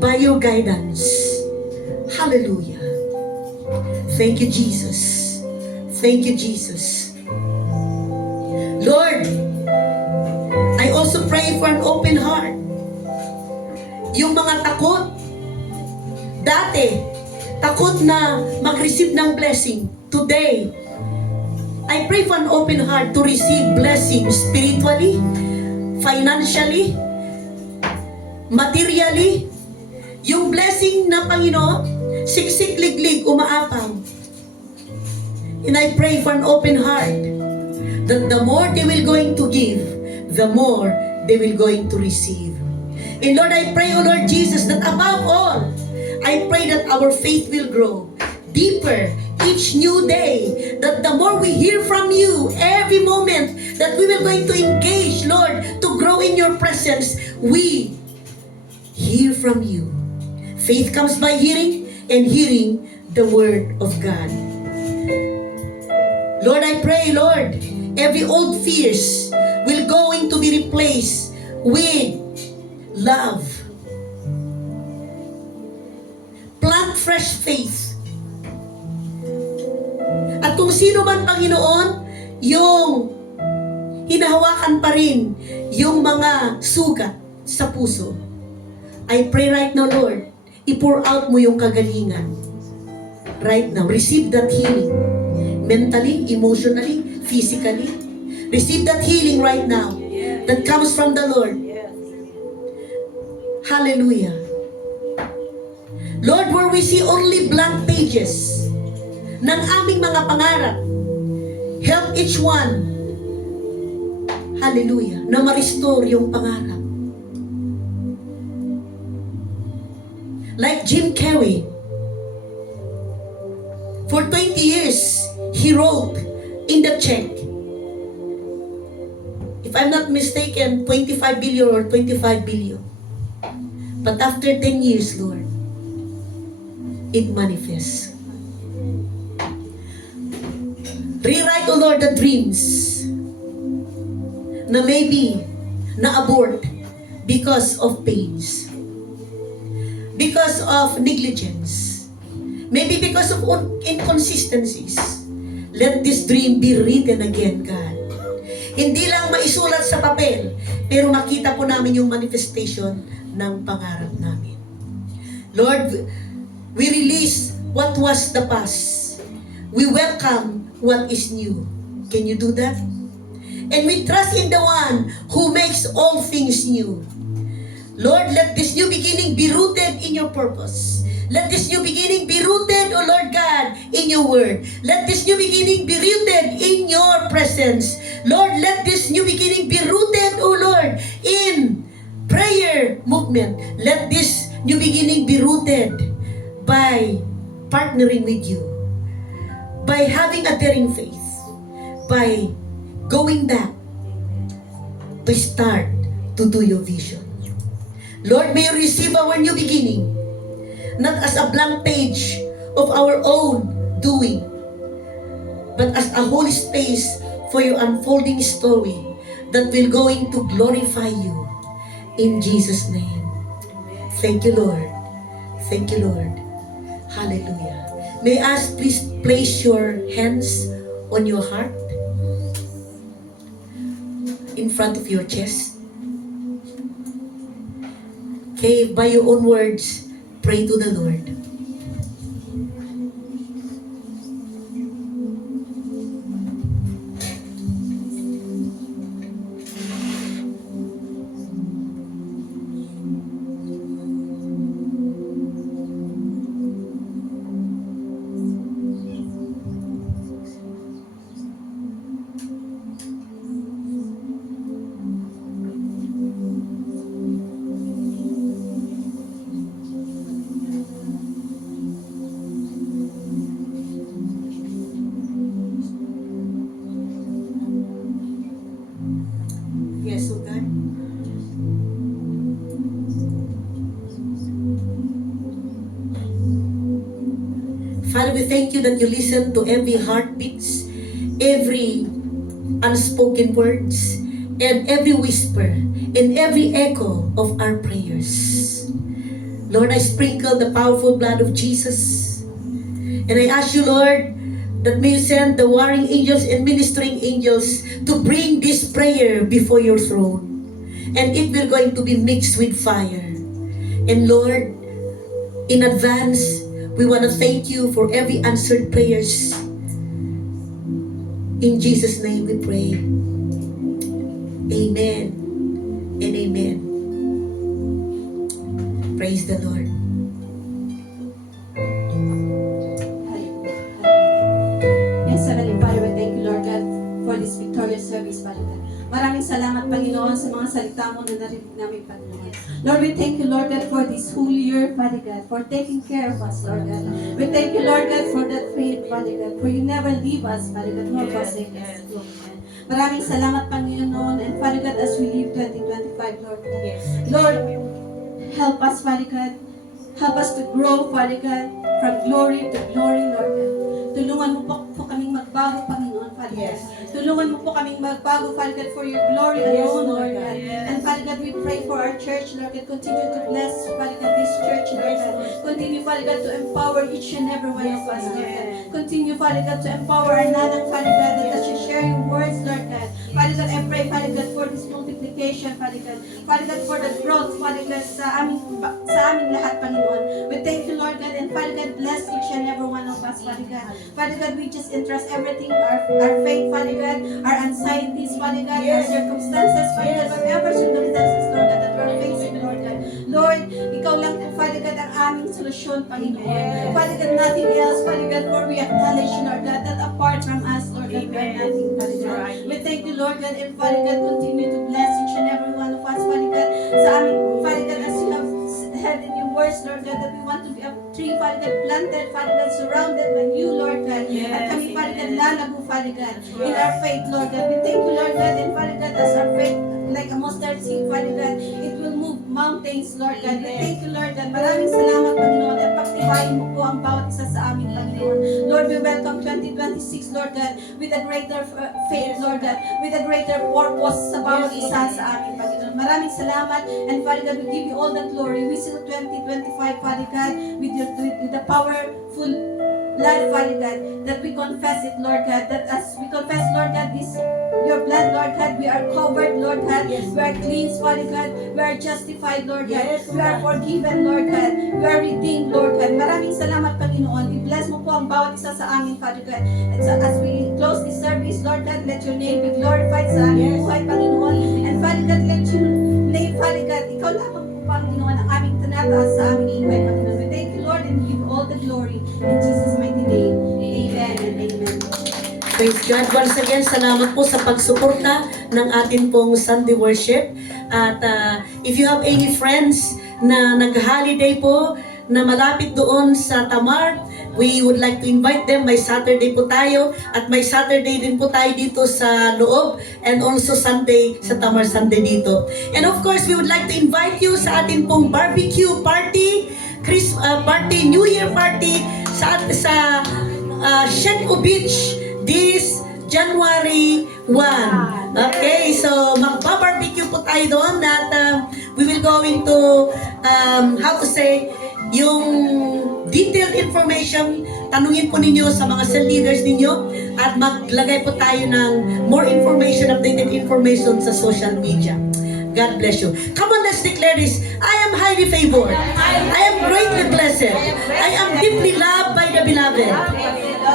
by your guidance. Hallelujah. Thank you, Jesus. Thank you, Jesus. Lord, I also pray for an open heart. Yung mga takot, dati, takot na mag-receive ng blessing. Today, I pray for an open heart to receive blessing spiritually, financially, materially. Yung blessing na Panginoon, siksik, liglig, umaapaw. And I pray for an open heart that the more they will going to give, the more they will going to receive. And Lord, I pray, O Lord Jesus, that above all, I pray that our faith will grow deeper each new day, that the more we hear from you every moment, that we will going to engage, Lord, to grow in your presence, we hear from you. Faith comes by hearing, and hearing the word of God. Lord, I pray, Lord, every old fears will going to be replaced with love. Plant fresh faith. At kung sino man, Panginoon, yung hinahawakan pa rin yung mga sugat sa puso, I pray right now, Lord, i-pour out mo yung kagalingan. Right now, receive that healing. Mentally, emotionally, physically. Receive that healing right now that comes from the Lord. Hallelujah. Lord, where we see only blank pages ng aming mga pangarap, help each one, hallelujah, na ma-restore yung pangarap. Like Jim Carrey, for 20 years, he wrote in the check, if I'm not mistaken, 25 billion or 25 billion. But after 10 years, Lord, it manifests. Rewrite, O Lord, the dreams na maybe na-abort because of pains, because of negligence, maybe because of inconsistencies. Let this dream be written again, God. Hindi lang maisulat sa papel, pero makita po namin yung manifestation ng pangarap namin. Lord, we release what was the past. We welcome what is new. Can you do that? And we trust in the one who makes all things new. Lord, let this new beginning be rooted in your purpose. Let this new beginning be rooted, O Lord God, in your word. Let this new beginning be rooted in your presence. Lord, let this new beginning be rooted, O Lord, in prayer movement. Let this new beginning be rooted by partnering with you, by having a daring faith, by going back to start to do your vision. Lord, may you receive our new beginning, not as a blank page of our own doing, but as a holy space for your unfolding story that will going to glorify you in Jesus' name. Thank you, Lord. Thank you, Lord. Hallelujah. May I ask, please place your hands on your heart, in front of your chest. Okay, by your own words, pray to the Lord. Yes, O God. Father, we thank you that you listen to every heartbeats, every unspoken words, and every whisper, and every echo of our prayers. Lord, I sprinkle the powerful blood of Jesus. And I ask you, Lord, that may you send the warring angels and ministering angels to bring this prayer before your throne. And it will going to be mixed with fire. And Lord, in advance, we want to thank you for every answered prayers. In Jesus' name we pray. Amen and amen. Praise the Lord. Yes, Heavenly Father, we thank you, Lord God, for this victorious service, Father God. Maraming salamat, Panginoon, sa mga salita mo na narinig namin, Panginoon. Lord, we thank you, Lord God, for this whole year, Father God, for taking care of us, Lord God. We thank you, Lord God, for that faith, Father God, for you never leave us, Father God, nor forsake us, Lord God. Maraming salamat, Panginoon, and Father God, as we leave 2025, Lord God. Lord, help us, Father God. Help us to grow, Father God, from glory to glory, Lord God. Tulungan mo po kaming magbago, Panginoon, Father God. Tulungan mo po kaming magbago, Father God, for your glory alone, Lord God. And Father God, we pray for our church, Lord God. Continue to bless, Father God, this church, Lord God. Continue, Father God, to empower each and every one of us, Lord God. Continue, Father God, to empower our nanang, Father God, that as you share your words, Lord God. Father God, I pray, Father God, for this multiplication, Father God. Father God, for the growth, Father God, sa aming lahat, Panginoon. We thank you, Lord God, and Father God, bless each and every one of us, Father God. Father God, we just entrust everything, our faith, Father God, our anxieties, Father God, our circumstances, Father God, whatever circumstances, Lord God, that we're facing, Lord God. Lord, Ikaw lang po, Father God, ang aming solusyon, Panginoon. Father God, nothing else, Father God, for we acknowledge, Lord God, that apart from us, Lord God, we are nothing, Father God. We thank you, Lord God, and Father God, continue to bless each and every one of us, Father God, sa aming, Father God, as you have said in your words, Lord God, that we want to be a tree, Father God, planted, Father God, surrounded by you, Lord God. At kami, Father God, lalago, Father God, in our faith, Lord God. We thank you, Lord God, and Father God, as our faith, like a mustard seed, Father God, it will move mountains, Lord God. We thank you, Lord God. Maraming salamat, Panginoon, at pagtibayin mo po ang bawat isa sa amin, Panginoon. Lord, we welcome 2026, Lord God, with a greater faith, Lord God, with a greater purpose sa bawat isa sa amin, Panginoon. Maraming salamat, and Father God, we give you all the glory. We seal 2025, Father God, with the powerful blood, Father God, that we confess it, Lord God, that as we confess, Lord God, this your blood, Lord God, we are covered, Lord God, we are cleansed, Father God, we are justified, Lord God, we are forgiven, Lord God, we are redeemed, Lord God. Maraming salamat, Panginoon. I-bless mo po ang bawat isa sa amin, Father God. And so as we close this service, Lord God, let your name be glorified sa aming buhay, Panginoon. And Father God, let your name, Father God, ikaw lamang po, Panginoon, ang aming tinataas sa aming buhay, Panginoon. We thank you, Lord, and we give all the glory. In Jesus' mighty name, amen and amen. Praise God. Once again, salamat po sa pagsuporta ng atin pong Sunday worship. At if you have any friends na nag-holiday po, na malapit doon sa Tamar, we would like to invite them. May Saturday po tayo at may Saturday din po tayo dito sa loob, and also Sunday sa Tamar Sunday dito. And of course, we would like to invite you sa atin pong barbecue party, party, New Year party sa Shenko Beach this January 1. Okay, so magba-barbecue po tayo doon at we will going to how to say yung detailed information, tanungin po ninyo sa mga cell leaders ninyo at maglagay po tayo ng more information, updated information sa social media. God bless you. Come on, let's declare this. I am highly favored. I am greatly blessed. I am deeply loved by the beloved.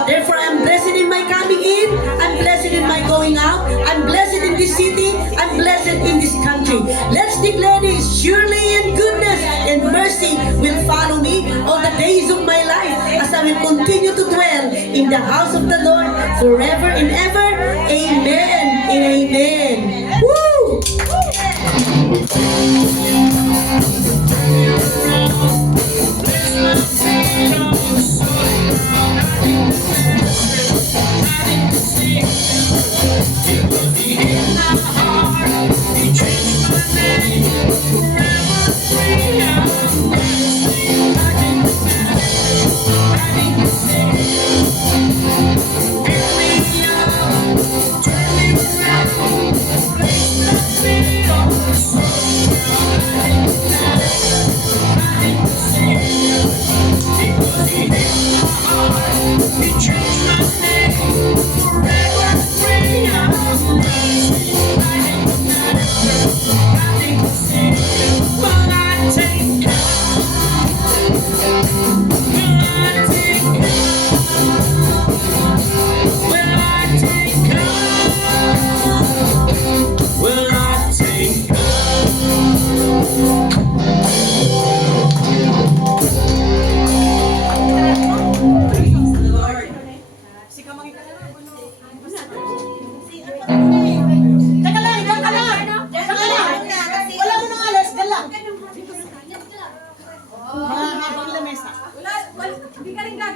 Therefore, I am blessed in my coming in. I'm blessed in my going out. I'm blessed in this city. I'm blessed in this country. Let's declare this. Surely in goodness and mercy will follow me all the days of my life as I will continue to dwell in the house of the Lord forever and ever. Amen and amen. Woo! Turn me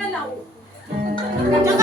nagalaw. At saka